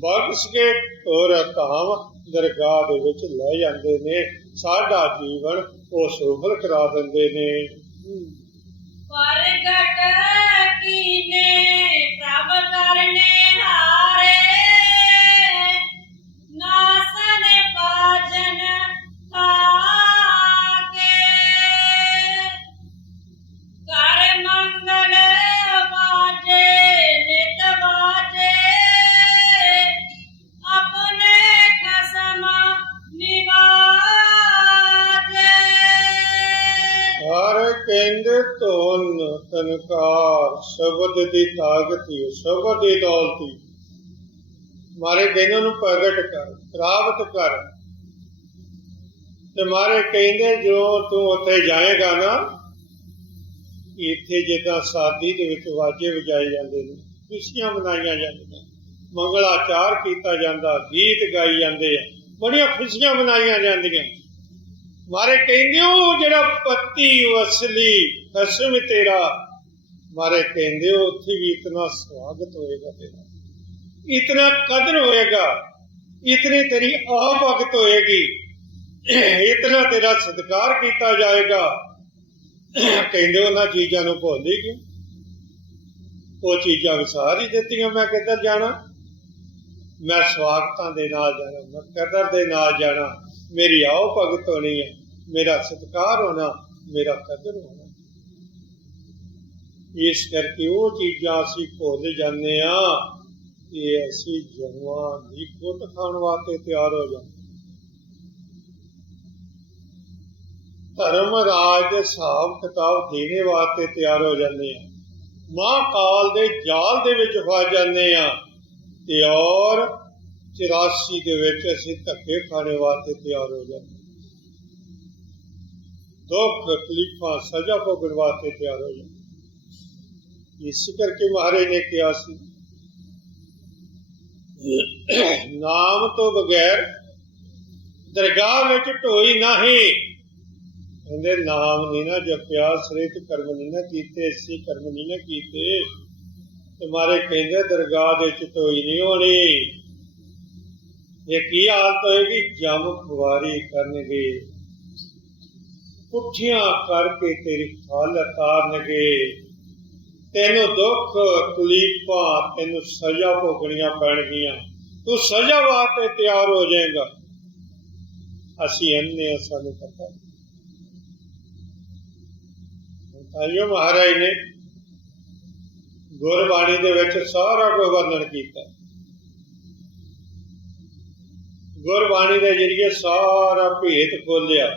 बख्श के और धाम दरगाह दे विच ले जांदे ने। साडा जीवन वो सुफल करा दिंदे ने। प्रगट कीने प्रभ करने हारे, नासन पाजन ताके। कर मंगल बाजे नित बाजे, अपने खसम निवाजे। हर कहंदे धुन तनकार शब्द दी ताकती, शब्द दी दौलती। मारे कहने नूं प्रगट कर, प्राप्त कर। ते मारे कहंदे जो तू उत्थे जाएगा ना, इत्थे जिद्दां शादी दे विच वाजे वजाए जांदे ने, खुशियां मनाईयां जांदियां, मंगलाचार कीता जांदा, गीत गाई जांदे आ, बड़ियां खुशियां मनाईयां जांदियां। मारे कहंदे ओ जिहड़ा पति असली खसम तेरा, मारे कहंदे उत्थे भी इतना स्वागत होएगा तेरा, इतना कदर होएगा, इतनी तेरी भगत होएगी, इतना तेरा सत्कार किया जाएगा। कहंदे उन्हां चीज़ां नूं भुल ही क्यों, वो चीज़ां विसार ही दित्तियां। मैं किधर जाना, मैं स्वागतां दे नाल जाना, मैं कदर दे नाल जाना, मेरी आओ भगत होनी है, मेरा सत्कार होना, मेरा कदर होना। इस करके वो चीज़ां असीं भुल जाने आ कि असीं जवान दी कुट खाण वास्ते तैयार हो जाते। धर्म राज दे हिसाब किताब देने वास्ते तैयार हो जाते हैं, महाकाल दे जाल दे विच फस जाते हैं, ते और 84 दे विच असीं धक्के खाने वास्ते तैयार हो जाते हैं, दुख तकलीफां सजा भोगण वास्ते तैयार हो जाते। इस करके महाराज ने कहा सी, नाम तो बगैर दरगाह विच ढोई नहीं। कहते नाम नहीं ना जपिया, सृत कर्म नहीं ना कीते, इसी कर्म नहीं ना कीते, तुम्हारे कहते दरगाह दे विच ढोई नहीं होनी। ये की हालत होएगी, जम खुआरी करनगे, पुठियां करके तेरी खल तारनगे, तेनों दुख तकलीफां, तेनों सजा भोगनियां पैणगियां, तू सजा वास्ते तैयार हो जाएगा। असीं अन्ने सानूं पता। ताइयों महाराज ने गुरबाणी दे विच सारा कुछ वर्णन किया, गुरबाणी के जरिए सारा भेद खोलिया,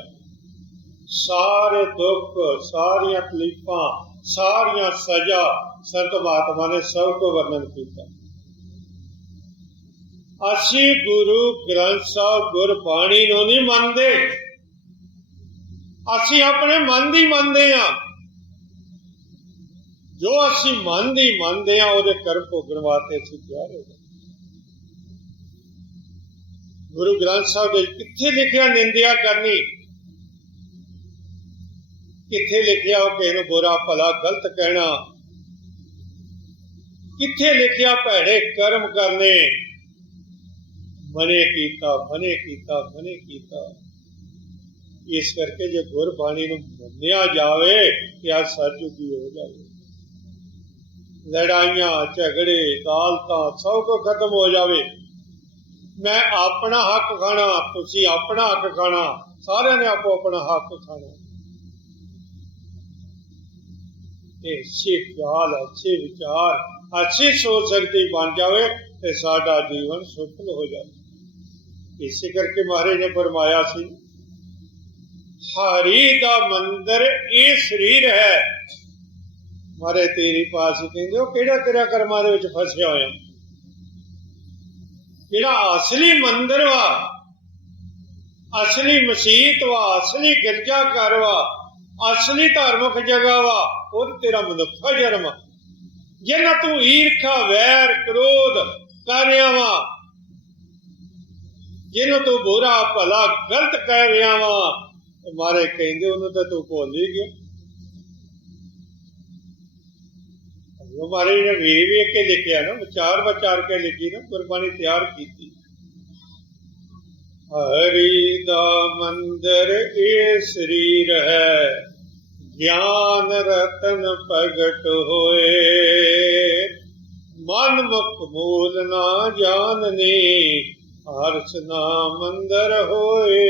सारे दुख, सारिया तकलीफां, सारिया सजा संत महात्मा ने सब को वर्णन किया। असी गुरु ग्रंथ साहब गुरबाणी नूं नहीं मनते, असी अपने मन दी मनते हाँ। जो असी मन दी मनते हाँ उहदे कर्म भोगण वास्ते असीं तैयार हो जाए। गुरु ग्रंथ साहब दे कित्थे लिखिया निंदिया करनी, कित्थे लिखिया किसी नूं बुरा भला गलत कहना, कित्थे लिखिया भैड़े कर्म करने, मने कीता मने कीता मने कीता। इस करके जो गुरबाणी नूं मन्निया जावे कि आज सतयुगी हो जाए, लड़ाइयां झगड़े अदालतां सब कुछ खत्म हो जावे। मैं अपना हक खाना, तुसी अपना हक खाना, सारे ने आपो अपना हक खाना। अच्छे ख्याल, अच्छे विचार, अच्छी सोच शक्ति बन जाए तो साडा जीवन सुखल हो जाए। इस करके महाराज ने फरमाया सी हरि दा मंदिर ये शरीर है। महाराज तेरी पास कहते हो केड़ा तेरा कर्मां दे विच फसिया होया, जेड़ा असली मंदिर वा, असली मसीत वा, असली गिरजा घर वा, असली धार्मिक जगह वा, वो तेरा मनुखा जन्म आ। जिन्ना तू ईर्खा वैर क्रोध कर रहा वा, जिन्हों तू बुरा भला गलत कह रहा वा, मारे कहते उन्होंने तो तू भुल ही गया। महाराज ने वेख के लिखिया ना, विचार विचार के लिखी ना, गुरबाणी तैयार की। हरि दा मंदिर ये शरीर है, ज्ञान रतन प्रगट होए, मन मुख मूल ना जानने, हर्ष ना मंदिर होए।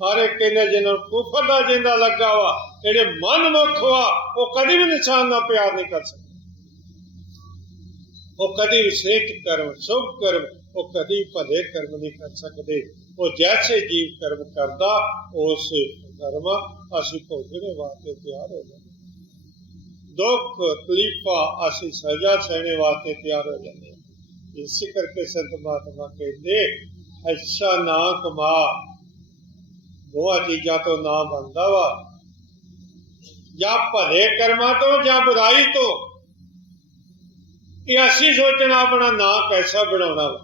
हर एक कहने जिन्होंने कुफर का जिंदा लगा वा, जेडे मन मुख वा, वो कभी भी इंसान ना प्यार नहीं कर सकते। वो कभी भी श्रेष्ठ कर्म शुभ कर्म, वो कभी भले कर्म नहीं कर सकते। वो जैसे जीव कर्म करता उस कर्म असी भोगने वास्ते तैयार हो जाते, दुख तकलीफा असी सजा सहने वास्ते तैयार हो जाते। इस करके संत महात्मा कहते अच्छा ना कमा, दो चीजा तो ना बनता वा, या भले कर्मा तो या बुराई तो। ये असी सोचना अपना नाम कैसा बनाना वा,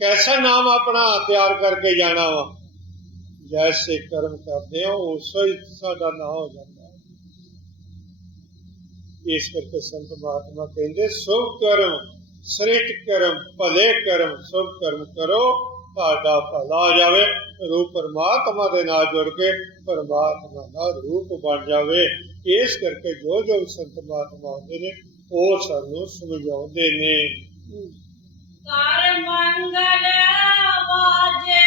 कैसा नाम अपना तैयार करके जाना वा। जैसे कर्म करते हो उसो ही साडा नाम हो जाता है। इस करके संत महात्मा कहते शुभ कर्म श्रेष्ठ कर्म भले कर्म शुभ कर्म करो, ਤੁਹਾਡਾ ਭਲਾ ਆ ਜਾਵੇ, रूप परमात्मा के नाल जुड़ के परमात्मा का रूप बन जावे। इस करके जो जो संत महात्मा होंगे ने वो सानू समझाते ने। कर मंगल वाजे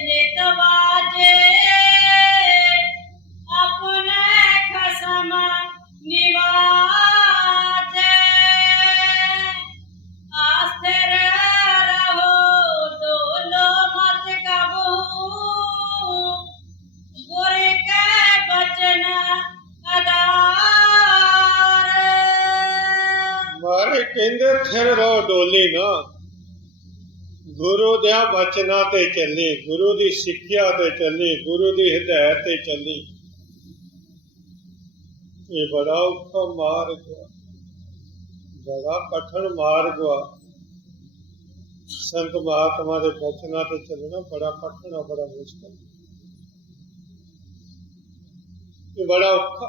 नित वाजे, अपने खसम निवाजे, आस्थिर रहो डोलो मत कबू, गुर के बचन आधार। मारे कहते थिर रहो डोली ना, गुरु दिया बचना ते चली, गुरु की सिक्ख्या ते चली, गुरु की हिदायत ते चली। ये बड़ा औखा मार्ग हुआ, बड़ा कठिन मार्ग हुआ। संत महात्मा के बचना ते चलना बड़ा कठिन है, बड़ा मुश्किल, ये बड़ा औखा।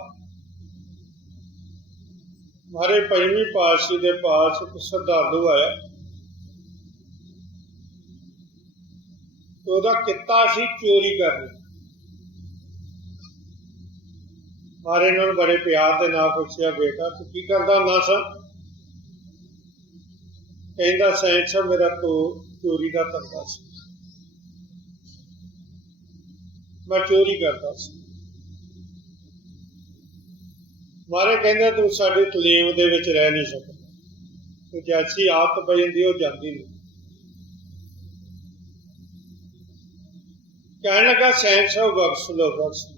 हमारे पंजवीं पातशाही के पास एक श्रद्धालु आया, तो ਉਹਦਾ किता सी चोरी करनी। मारे ने बड़े प्यार के नाल पूछया बेटा तू की करदा हुंदा सा? कहंदा साइंस मेरा तो चोरी का धंधा सी, मैं चोरी करता सी। मारे कहंदा तू साडे तलीम दे विच रह नहीं सकदा, तू जैसी आदत पई हुंदी वो जांदी नहीं। कहने लगा सैंस बख्श लो बख्श लो,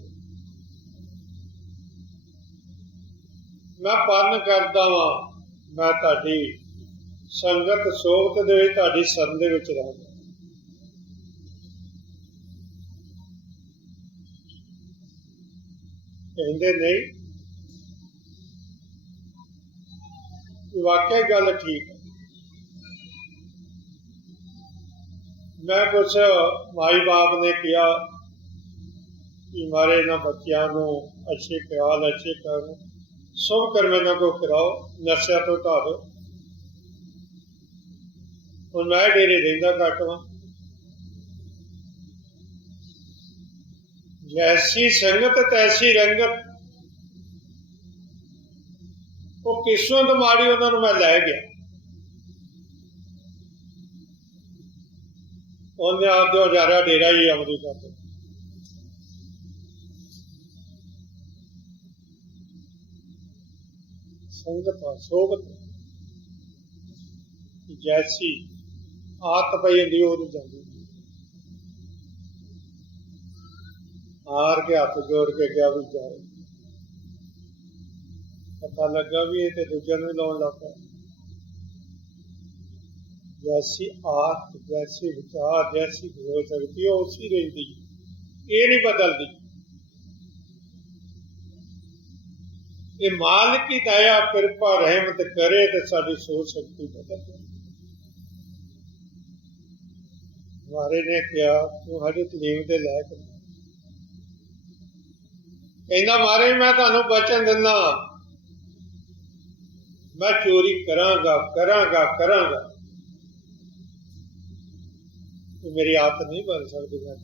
मैं पन करदा वां, मैं तुहाडी संगत सोबत दे विच तुहाडी शरण दे विच रहंदा। कहंदे नहीं वाकई गल ठीक है। मैं कुछ माई बाप ने किया कि मारे इन्हों बच्चों को अच्छे ख्याल अच्छे कर्म शुभ कर्म इन्हों को कराओ, नशा तो ढालो। हुण मैं डेरे रहिंदा घट वां, जैसी संगत तैसी रंगत। वो किस्मत माड़ी उन्होंने मैं लै गया। उन्हें आप हजारा डेरा ही अमरीका से। संगत सोबत जैसी आत पई हुंदी उदों जांदी हार के हाथ जोड़ के गया भी जाए पता लगा भी ये दूजे नूं लाउण लग पिया जैसी आत जैसी विचार जैसी हो सकती है उसी रहिंदी ये नहीं बदलती ये मालिक की दया कृपा रहमत करे तो साडी सोच शक्ति बदल जाए महाराज ने कहा तू साडी तलीम दे लायक कहंदा महाराज मैं तुहानूं वचन दिंदा मैं चोरी करांगा करांगा करांगा तो मेरी आदत नहीं बन सकती मैं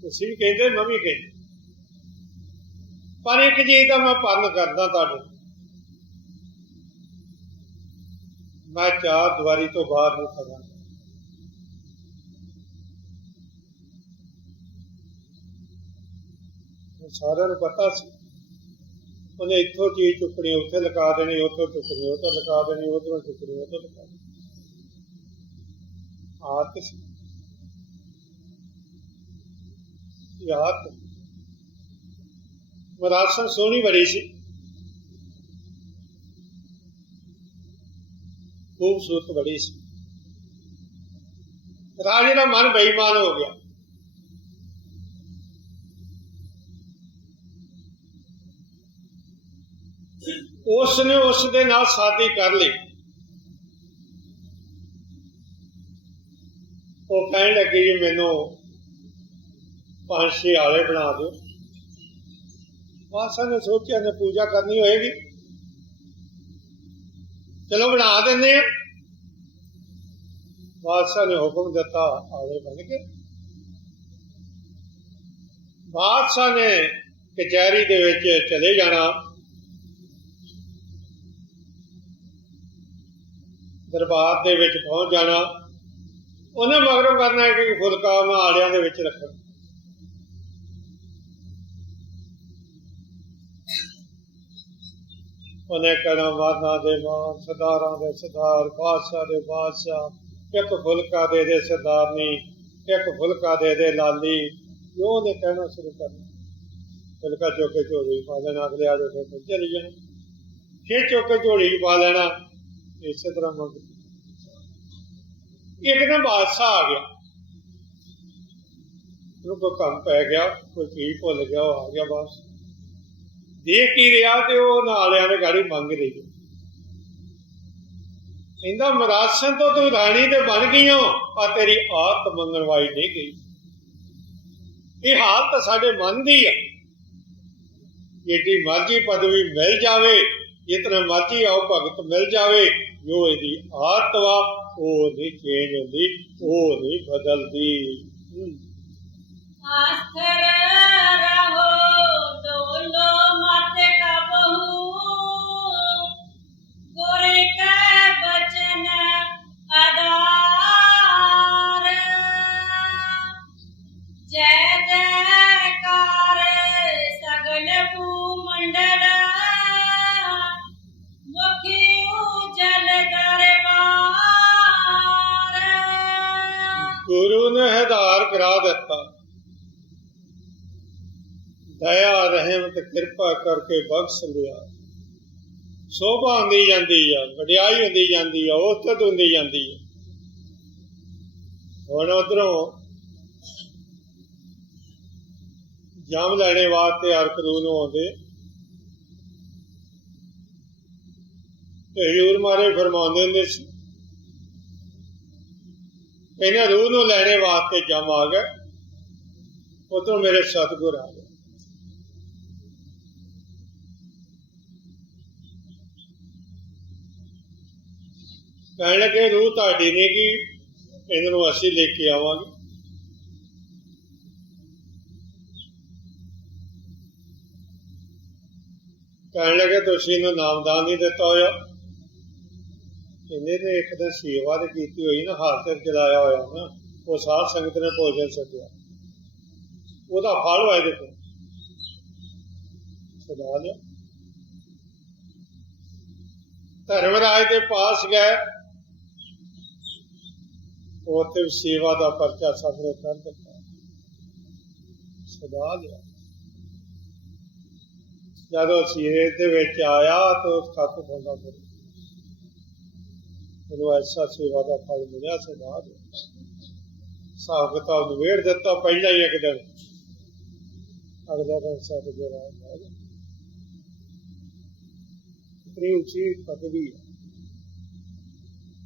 तुसीं भी कहंदे मैं भी कहंदा पर एक चीज का मैं पालन करदा तुहाडे मैं चार दीवारी तो बाहर नहीं खड़ा सारे नूं पता सी उन्हें इत्थों चीज चुकनी उत्थे लगा देनी उतों चुकनी उतों लगा देनी उधरों चुकनी उधर लगा देनी आदत सी आदत विरासत सोहनी बड़ी सी खूबसूरत बड़ी सी राजे का मन बेईमान हो गया उसने उसदे नाल शादी कर ली वो कहने लगी जी मैनू 5-6 आले बना दो बादशाह ने सोचा ने पूजा करनी होएगी चलो बना देने बादशाह ने हुक्म दिता आले बन के बादशाह ने कचहरी दे विच चले जाना दरबार दे विच पहुंच जाना उन्हें मगरों करना है कि फुलका उन्हें आलियां दे विच रखना उन्हें कहना माना दे मान सरदारां दे सरदार बादशाह दे बादशाह एक फुलका दे सरदारनी एक फुलका दे लाली जो उन्हें कहना शुरू करना फुलका चौके झोली पा लेना अगले आ जाओ चली जाना फिर चौके झोली पा लेना इस तरह मंग एक दिन बादशाह आ गया कोई काम पै गया कोई चीज भुल गया वो आ गया बस देख ही रहा तो वो नालियां ने गाड़ी मंग रही है कहंदा मरासन तो तू राणी ते बन गई हो पर तेरी आदत मंगण वाली नहीं गई ये हालत साडे मन दी है जिहड़ी मर्जी पदवी मिल जावे जितना मर्जी आओ भगत मिल जावे जो यदि आदत वा वो नहीं चेंज होती वो नहीं बदलती आस्थिर रहो डोलो मत कबहू गुर के बचन आधार जय जयकार सगल भूमंडल मुखी उजल दरबार गुरु ने हदार करा दिता दया रहमत कृपा करके बख्श लिया शोभा होंदी जाती है वडियाई होंदी जाती है औसत होंदी जाती है हुण उधरों जम लैने वास्ते अरकरू नूं आउंदे ते हजूर महाराज फरमाउंदे हुंदे सी इन्हां रूह नूं लैने वास्ते जम आ गए उधरों मेरे सतगुर आ गए कहने लगे रूह तुहाडी नहीं गी इन्हों असीं लेके आवांगे कहने लगे तुसीं इन्हूं नामदान नहीं दिता होया इन्हें तो एक दिन सेवा तो की हुई ना हाथ चलाया होया ना वो साध संगत ने भोजन सकिया ਉਹਦਾ फल वा देखो सदा लिया धर्मराज के पास गए, उत्थे सेवा का परचा सबने कर दिता, सदा लिया। जब सीरत दे विच आया तो उस खत बोला मैनू ऐसा सेवा का फल मिला, सदा लिया। हिसाब किताब निबेड़ दिता पहला ही एक दिन, अगले दिन सतगुर आया। कितनी ऊंची पदवी है,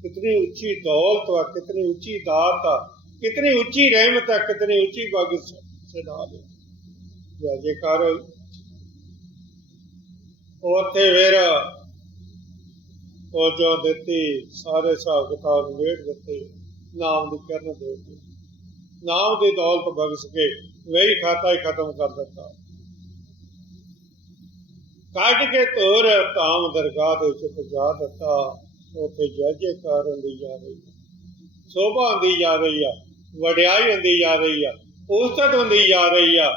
कितनी ऊंची दौलत है, कितनी ऊंची दात है, कितनी ऊंची रहमत है, कितनी ऊंची बख्श सदा दे। जय जयकार होई। उत्थे फिर वो जो दिती, सारे हिसाब किताब निबेड़ दिते, नाम की किरण दे दी, नाम की दौलत बख्श के वही खाता ही खत्म कर दिता। कट के तोर धाम दरगाह दे विच पहुंचा दिता। उत्थे जय जयकार होंदी जा रही है, शोभा होंदी जा रही है, वड्याई होंदी जा रही है, उस्तत होंदी जा रही है।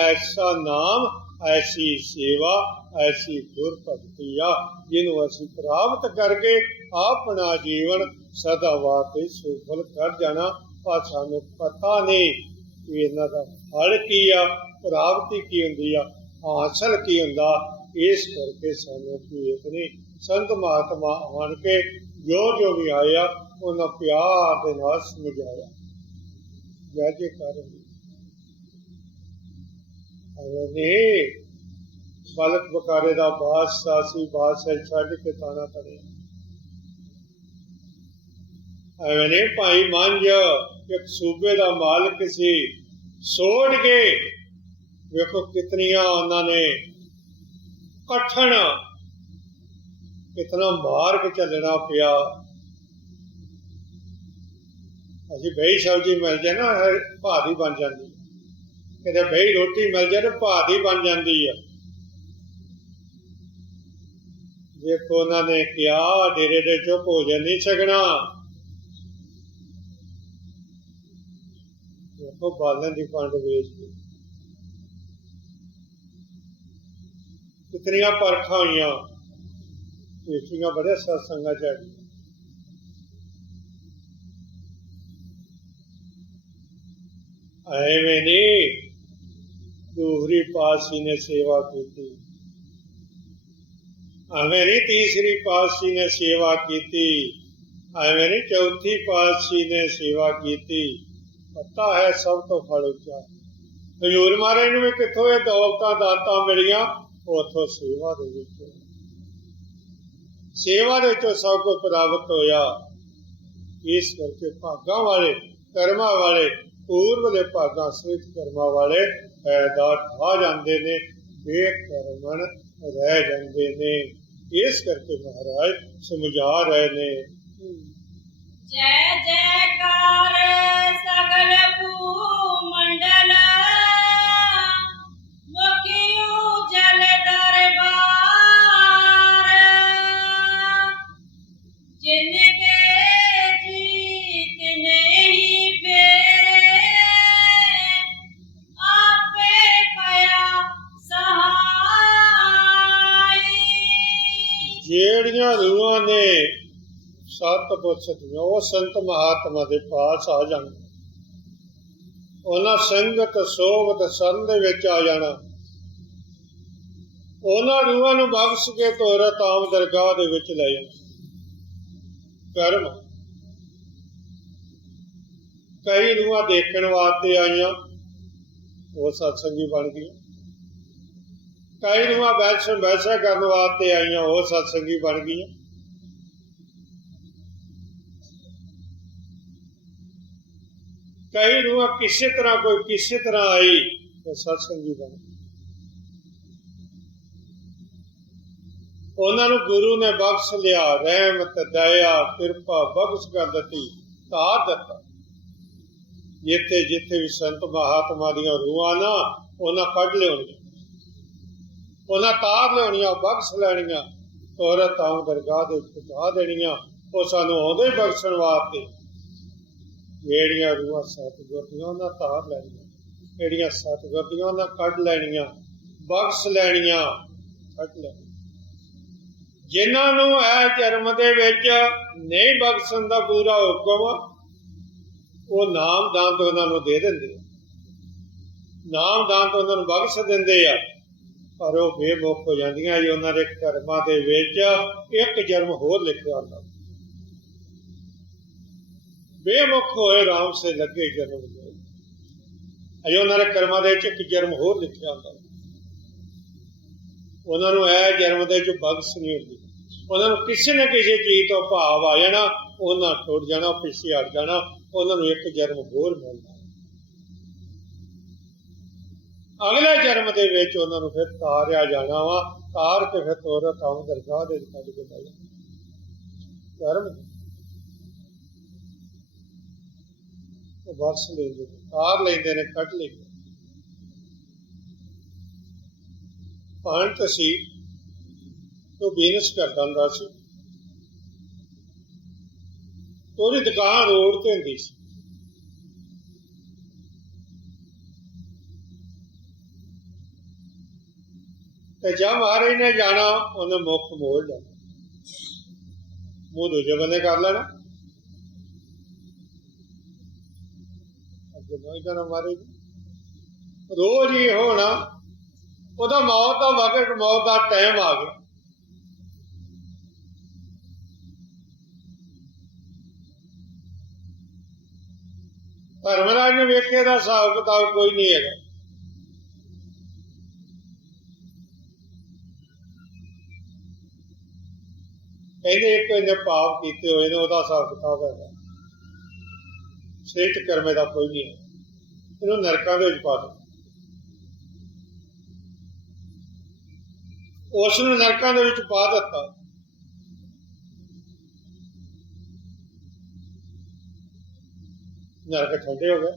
ऐसा नाम, ऐसी सेवा, ऐसी गुर भगती आ जिन्हों असीं प्राप्त करके अपना जीवन सदा वास्ते सुफल कर जाना। पर सानूं पता नहीं कि इन्हां दा फल की आ, प्राप्ति की हुंदी आ, हासिल की हुंदा। इस करके सानूं भेत नहीं, संत महात्मा आन के जो जो भी आया उन्हें प्यार के नाल समझाया। जय जयकार नहीं। बालक बकारे का बादशाह सी, बादशाह छड्ड के ताना तड़िया। एवें नहीं भाई मंझ एक सूबे का मालिक सी, सोड़ के वेखो कितनियां उन्होंने कठन, कितना मार्ग चलना पिया। अभी बही सब्जी मिल जाए ना भादी बन जाती, कितने बही रोटी मिल जाए तो भादी बन जाती है। देखो उन्होंने क्या डेरे दे चो भोजन नहीं छकना, देखो बालन की पंड वेच दी। कितनियां परखा हुई, बेटियां बड़े सत्संगा चढ़ी। एवें नहीं दूसरी पातशाही ने सेवा की, एवें नहीं तीसरी पातशाही ने सेवा की, एवें नहीं चौथी पातशाही ने सेवा की। पता है सब तो फल उच्चा। हजूर महाराज नूं भी कित्थों ये दौलतां दातां मिलियां, उथों सेवा दे विचों, सेवा दे विचों सब कुछ प्राप्त होया। इस करके भागां वाले, कर्मां वाले, पूर्वले भागां सहित कर्मां वाले पैदा ठा जांदे ने, बेकर्मन रह जांदे ने। इस करके महाराज समझा रहे ने। जय जयकार सगल भूमंडल, मुखियो जल दरबार। जिनके जीत नहीं फेरे, आपे पया सहाय। जेड़ियां रूहां ने सतपुरश दियां वो संत महात्मा के पास आ जाना, उन्हां संगत सोबत शरण दे विच आ जाना, उन्हां रूहां नूं बख्श के तोरत आम दरगाह दे विच ले जाना। कर्म कई रूहां देखण वास्ते आईयां, वो सत्संगी बन गई। कई रूहां वैसा करने वास्ते आईयां, वो सत्संगी बन गई। कई रूहां किसी तरह कोई किसी तरह आई तो सत्संगी बन गई। उन्होंने गुरु ने बख्श लिया, रहमत दया कृपा बख्श कर दी, तार दिता। जिथे जिथे भी संत महात्मा दियां रूहां ना उन्हें कढ़ लिया, उन्हें तार लिया, बख्श लैनिया, औरत आम दरगाह दे पहुंचा देनिया। वो सानू आउंदे बख्शण वास्ते। जेड़ियां रूहां सतगुर दियां उन्हें तार लैनिया, जेड़ियां सतगुर दियां उन्हें कढ़ लैनिया, बख्श लैनिया, कढ़ लैनिया। ਜਿਨ੍ਹਾਂ ਨੂੰ ਇਹ ਜਨਮ ਦੇ ਵਿੱਚ ਨਹੀਂ ਬਖਸ਼ਣ ਦਾ ਪੂਰਾ ਹੁਕਮ, ਉਹ ਨਾਮਦਾਨ ਤੋਂ ਉਹਨਾਂ ਨੂੰ ਦੇ ਦਿੰਦੇ ਆ, ਨਾਮਦਾਨ ਤੋਂ ਉਹਨਾਂ ਨੂੰ ਬਖਸ਼ ਦਿੰਦੇ ਆ, ਪਰ ਉਹ ਬੇਮੁਖ ਹੋ ਜਾਂਦੀਆਂ ਜੀ। ਉਹਨਾਂ ਦੇ ਕਰਮਾਂ ਦੇ ਵਿੱਚ ਇੱਕ ਜਨਮ ਹੋਰ ਲਿਖਿਆ ਹੁੰਦਾ, ਬੇਮੁਖ ਹੋਏ ਰਾਮ ਸੇ ਲੱਗੇ ਜਨਮ ਦੇ, ਅਜੇ ਉਹਨਾਂ ਦੇ ਕਰਮਾਂ ਦੇ ਵਿੱਚ ਇੱਕ ਜਨਮ ਹੋਰ ਲਿਖਿਆ ਹੁੰਦਾ। ਉਹਨਾਂ ਨੂੰ ਇਹ ਜਨਮ ਦੇ ਵਿੱਚ ਬਖਸ਼ ਨਹੀਂ ਹੁੰਦੀ। ਉਹਨਾਂ ਨੂੰ ਕਿਸੇ ਨਾ ਕਿਸੇ ਚੀਜ਼ ਤੋਂ ਭਾਵ ਆ ਜਾਣਾ, ਉਹਨਾਂ ਟੁੱਟ ਜਾਣਾ, ਪਿੱਛੇ ਹਟ ਜਾਣਾ, ਉਹਨਾਂ ਨੂੰ ਇੱਕ ਜਨਮ ਹੋਰ ਮਿਲਣਾ। ਅਗਲੇ ਜਨਮ ਦੇ ਵਿੱਚ ਉਹਨਾਂ ਨੂੰ ਫਿਰ ਤਾਰਿਆ ਜਾਣਾ ਵਾ, ਤਾਰ ਕੇ ਫਿਰ ਤੋਰਤ ਆਉਂ ਦਰਗਾਹ ਦੇ ਕੱਢ ਕੇ ਲੈ ਜਾਣਾ। ਕਰਮ ਉਹ ਵਰਸ ਲੈਂਦੇ ਨੇ, ਤਾਰ ਲੈਂਦੇ ਨੇ, ਕੱਢ ਲੈਂਦੇ। ਪੰਡਤ ਸੀ, ਉਹ ਬਿਜ਼ਨਸ ਕਰਦਾ ਹੁੰਦਾ ਸੀ। ਉਹਦੀ ਦੁਕਾਨ ਰੋਡ ਤੇ ਹੁੰਦੀ ਸੀ। ਤੇ ਜਦ ਮਹਾਰਾਜ ਨੇ ਜਾਣਾ, ਉਹਨੇ ਮੁੱਖ ਮੋੜ ਲੈਣਾ, ਮੂੰਹ ਦੂਜੇ ਬੰਨੇ ਕਰ ਲੈਣਾ। ਅੱਗੇ ਨਹੀਂ ਜਾਣਾ ਮਹਾਰਾਜ, ਰੋਜ਼ ਹੀ ਹੋਣਾ। ਉਹਦਾ ਮੌਤ ਦਾ ਵਕਤ, ਮੌਤ ਦਾ ਟਾਈਮ ਆ ਗਿਆ। ਧਰਮਰਾਜ ਨੇ ਵੇਖਿਆ ਦਾ ਹਿਸਾਬ ਕਿਤਾਬ ਕੋਈ ਨਹੀਂ ਹੈਗਾ। ਕਹਿੰਦੇ ਇੱਕ ਇਹਨੇ ਪਾਪ ਕੀਤੇ ਹੋਏ ਨੇ, ਉਹਦਾ ਹਿਸਾਬ ਕਿਤਾਬ ਹੈਗਾ। ਸ੍ਰੇਸ਼ਟ ਕਰਮੇ ਦਾ ਕੋਈ ਨਹੀਂ ਹੈ, ਇਹਨੂੰ ਨਰਕਾਂ ਦੇ ਵਿੱਚ ਪਾ ਦਿਓ। ਉਸ ਨੂੰ ਨਰਕਾਂ ਦੇ ਵਿੱਚ ਪਾ ਦਿੱਤਾ। ਨਰਕ ਠੰਡੇ ਹੋ ਗਏ।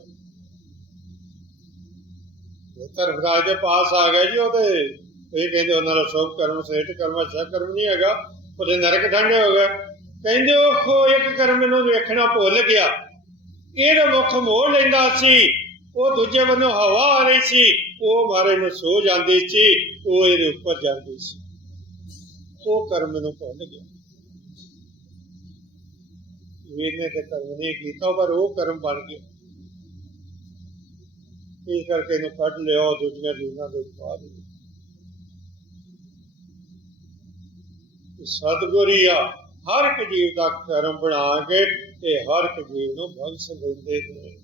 ਧਰਮਰਾਜ ਦੇ ਪਾਸ ਆ ਗਿਆ ਜੀ। ਉਹਦੇ ਇਹ ਕਹਿੰਦੇ ਉਹਨਾਂ ਦਾ ਸ਼ੁਭ ਕਰਮ, ਸ੍ਰੇਸ਼ਟ ਕਰਮ, ਅੱਛਾ ਕਰਮ ਨਹੀਂ ਹੈਗਾ। ਉਹਦੇ ਨਰਕ ਠੰਡੇ ਹੋ ਗਏ। ਕਹਿੰਦੇ ਉਹ ਇੱਕ ਕਰਮ ਮੈਨੂੰ ਵੇਖਣਾ ਭੁੱਲ ਗਿਆ, ਇਹਦਾ ਮੁੱਖ ਮੋੜ ਲੈਂਦਾ ਸੀ। ਉਹ ਦੂਜੇ ਬੰਨੋਂ ਹਵਾ ਆ ਰਹੀ ਸੀ, ਉਹ ਮਹਾਰਾਜ ਨੂੰ ਸੋ ਜਾਂਦੀ ਸੀ, ਉਹ ਇਹਦੇ ਉੱਪਰ ਜਾਂਦੀ ਸੀ। ਉਹ ਕਰਮ ਮੈਨੂੰ ਭੁੱਲ ਗਿਆ। ਵੀਰ ਨੇ ਤੇ ਕਰਮ ਨਹੀਂ ਕੀਤਾ, ਪਰ ਉਹ ਕਰਮ ਬਣ ਗਿਆ। ਇਸ ਕਰਕੇ ਇਹਨੂੰ ਕੱਢ ਲਿਆ, ਦੂਜੀਆਂ ਜੀਵਨਾਂ ਦੇ ਪਾ ਦਿਓ। ਸਤਿਗੁਰੀ ਆ ਹਰ ਇੱਕ ਜੀਵ ਦਾ ਕਰਮ ਬਣਾ ਕੇ ਤੇ ਹਰ ਇੱਕ ਜੀਵ ਨੂੰ ਬਖਸ਼ ਦਿੰਦੇ ਨੇ।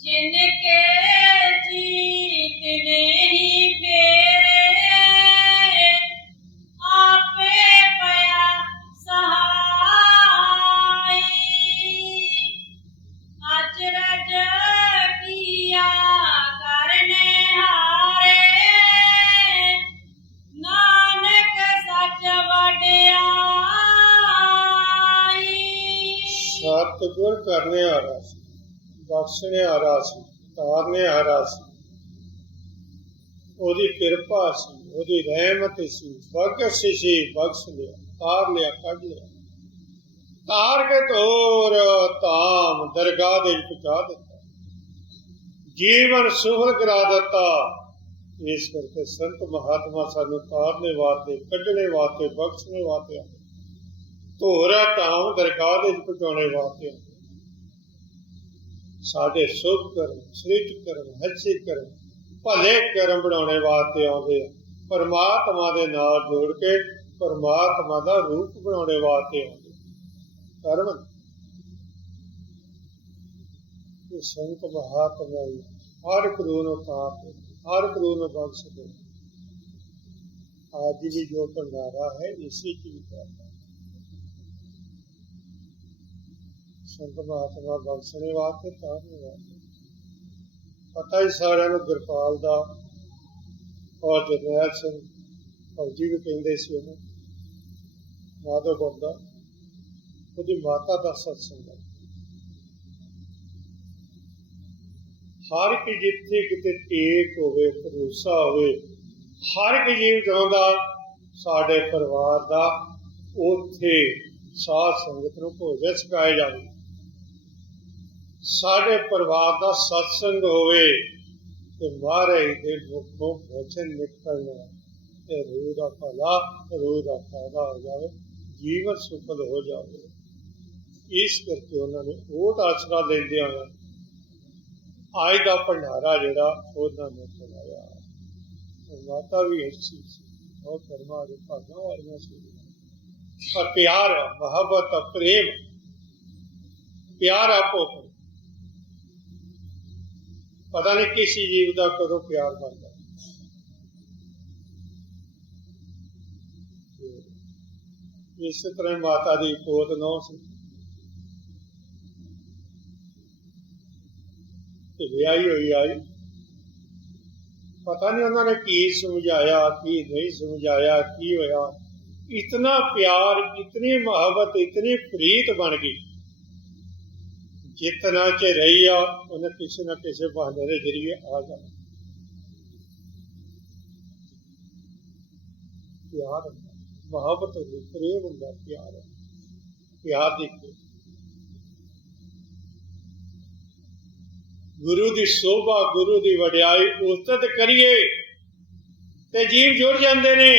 जिनके जीत नहीं फेरे, आपे पया सहाय। अचरज किया करने हारे, नानक सच वड्याई। ਸਤਿਗੁਰ ਕਰਨੇ ਹਾਰਾ ਸੀ, ਬਖਸ਼ਣੇ ਹਾਰਾ ਸੀ, ਤਾਰਨੇ ਹਾਰਾ ਸੀ। ਉਹਦੀ ਕਿਰਪਾ ਸੀ, ਉਹਦੀ ਰਹਿਮਤ ਸੀ, ਬਖਸ਼ ਸੀ, ਬਖਸ਼ ਲਿਆ, ਤਾਰ ਲਿਆ, ਕੱਢ ਲਿਆ। ਤਾਰ ਕੇ ਤੋਰ ਧਾਮ ਦਰਗਾਹ ਦੇ ਵਿੱਚ ਪਹੁੰਚਾ ਦਿੱਤਾ, ਜੀਵਨ ਸੁਫਲ ਕਰਾ ਦਿੱਤਾ। ਇਸ ਕਰਕੇ ਸੰਤ ਮਹਾਤਮਾ ਸਾਨੂੰ ਤਾਰਨੇ ਵਾਸਤੇ, ਕੱਢਣੇ ਵਾਸਤੇ, ਬਖਸ਼ਣੇ ਵਾਸਤੇ, ਧੋਰਾ ਧਾਮ ਦਰਗਾਹ ਦੇ ਵਿੱਚ ਪਹੁੰਚਾਉਣੇ ਵਾਸਤੇ ਸਾਡੇ ਸੁਭ ਕਰਮ, ਸ੍ਰਿਸ਼ਟ ਕਰਮ, ਅੱਛੇ ਕਰਮ, ਭਲੇ ਕਰਮ ਬਣਾਉਣੇ ਵਾਸਤੇ ਆਉਂਦੇ ਆ। ਪਰਮਾਤਮਾ ਦੇ ਨਾਲ ਜੋੜ ਕੇ ਪਰਮਾਤਮਾ ਦਾ ਰੂਪ ਬਣਾਉਣੇ ਵਾਸਤੇ ਆਉਂਦੇ ਕਰਮ। ਇਹ ਸੰਤ ਮਹਾਤਮਾ ਹਰ ਗੁਰੂ ਨੂੰ ਤਾਰਦੇ, ਹਰ ਗੁਰੂ ਨੂੰ ਬਖਸ਼ਦੇ। आज भी जो भंडारा है इसी चीज का संत महात्मा बख्शने वास्ते, तारने वास्ते। पता ही सारे गुरपाल का और जरनैल सिंह फौजी भी कहते सी माधो बंदा, उसकी माता का सत्संग है। हर एक जिथे किते टेक होवे, भरोसा होवे, हर एक जीव चाहता साडे परिवार का उत्थे साध संगत नूं भोजन छकाए जावे, साडे परिवार का सत्संग होवे ते महाराज दे मुखों वचन निकलना, ਤੇ ਰੂਹ ਦਾ ਭਲਾ, ਰੂਹ ਦਾ ਫਾਇਦਾ ਹੋ ਜਾਵੇ, ਜੀਵਨ ਸੁਖਦ ਹੋ ਜਾਵੇ। ਇਸ ਕਰਕੇ ਉਹਨਾਂ ਨੇ ਉਹ ਆਸਰਾ ਲੈਂਦਿਆਂ ਹੋਇਆ ਅੱਜ ਦਾ ਭੰਡਾਰਾ ਜਿਹੜਾ ਉਹਨਾਂ ਨੇ ਚਲਾਇਆ। ਮਾਤਾ ਵੀ ਐਸੀ ਸੀ, ਬਹੁਤ ਕਰਮਾਂ ਦੇ ਭਾਗਾਂ ਵਾਲੀਆਂ ਸੀ। ਪਰ ਪਿਆਰ, ਮੁਹੱਬਤ, ਪ੍ਰੇਮ, ਪਿਆਰ ਆਪੋ ਪਤਾ ਨਹੀਂ ਕਿਸੇ ਜੀਵ ਦਾ ਕਦੋਂ ਪਿਆਰ ਬਣਦਾ। ਇਸ ਤਰ੍ਹਾਂ ਮਾਤਾ ਦੀ ਪੋਤ ਨੌ ਸੀ ਤੇ ਵਿਆਹੀ ਹੋਈ ਆਈ। ਪਤਾ ਨਹੀਂ ਉਹਨਾਂ ਨੇ ਕੀ ਸਮਝਾਇਆ, ਕੀ ਨਹੀਂ ਸਮਝਾਇਆ, ਕੀ ਹੋਇਆ। इतना प्यार, इतनी मोहब्बत, इतनी प्रीत बन गई। जितना च रही आ उन्हें किसी न किसी बहाने के जरिए आ जाना। प्यार मोहब्बत होगी, प्रेम होंगे, प्यार है, प्यार देखिए। गुरु की शोभा, गुरु की वड्याई उस्तत करिए ते जीव जुड़ जाते ने।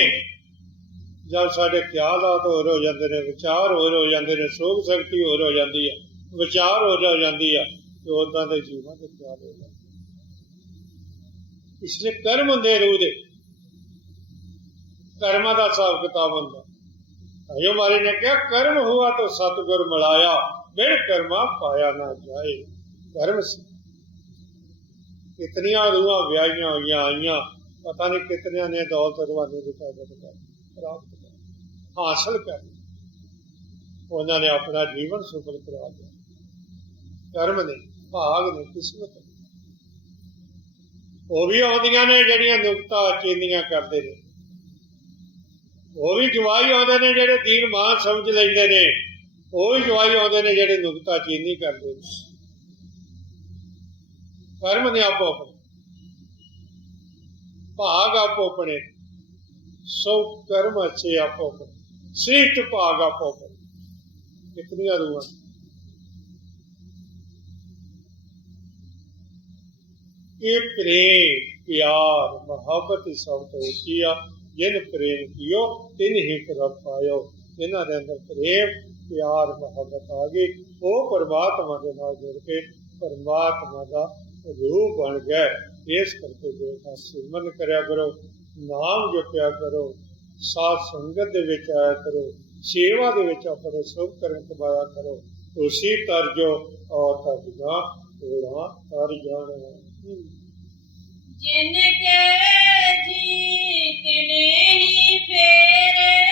जब साढ़े ख्यालात होर हो जाते हैं, विचार होर हो जाते हैं, सोच शक्ति होर हो जाती है, विचार होर हो जाती है, तो उदा के जीवन के ख्याल हो जाते। इसलिए कर्म होंगे रूह दे, कर्म का हिसाब किताब होंगे। अयो मारी ने कहा कर्म हुआ तो सतगुर मिलाया, बिन कर्मा पाया ना जाए। कर्म से कितनिया रूहां व्याहियां हुई आईया, पता नहीं कितनिया ने दौलत रवानी की ताकत प्राप्त हासिल कर, उन्होंने अपना जीवन सफल करा दिया। कर्म ने, भाग ने, किस्मत ने। वो भी आउंदियां ने जड़ियां नुकता चीनियां करते हैं, वो भी जवाई आउंदे ने जेड़े दीन मान समझ लेंदे ने, वो भी जवाई आउंदे ने जेड़े नुकता चीनी करते हैं। कर्म ने आपो अपने, भाग आपो अपने, सौ कर्म अच्छे आपो अपने, श्रेष्ठ भाग आपो अपने। कितनिया रूहां, ये प्रेम, प्यार, मोहब्बत ही सब तो होती है। जिन प्रेम कियो तिन ही प्रभ पायो। इन्हां दे अंदर प्रेम, प्यार, मोहब्बत आ गई, वो परमात्मा के नाल जुड़ के परमात्मा का रूप बन गए। इस करके जो सिमरन करया करो, नाम जपया करो, साध संगत दे विच आया करो, सेवा दे विच अपने शुभ कर्म कमाया करो, उसी तरजो और तजगा थोड़ा तर जाना। जिनके जीत ने ही फेरे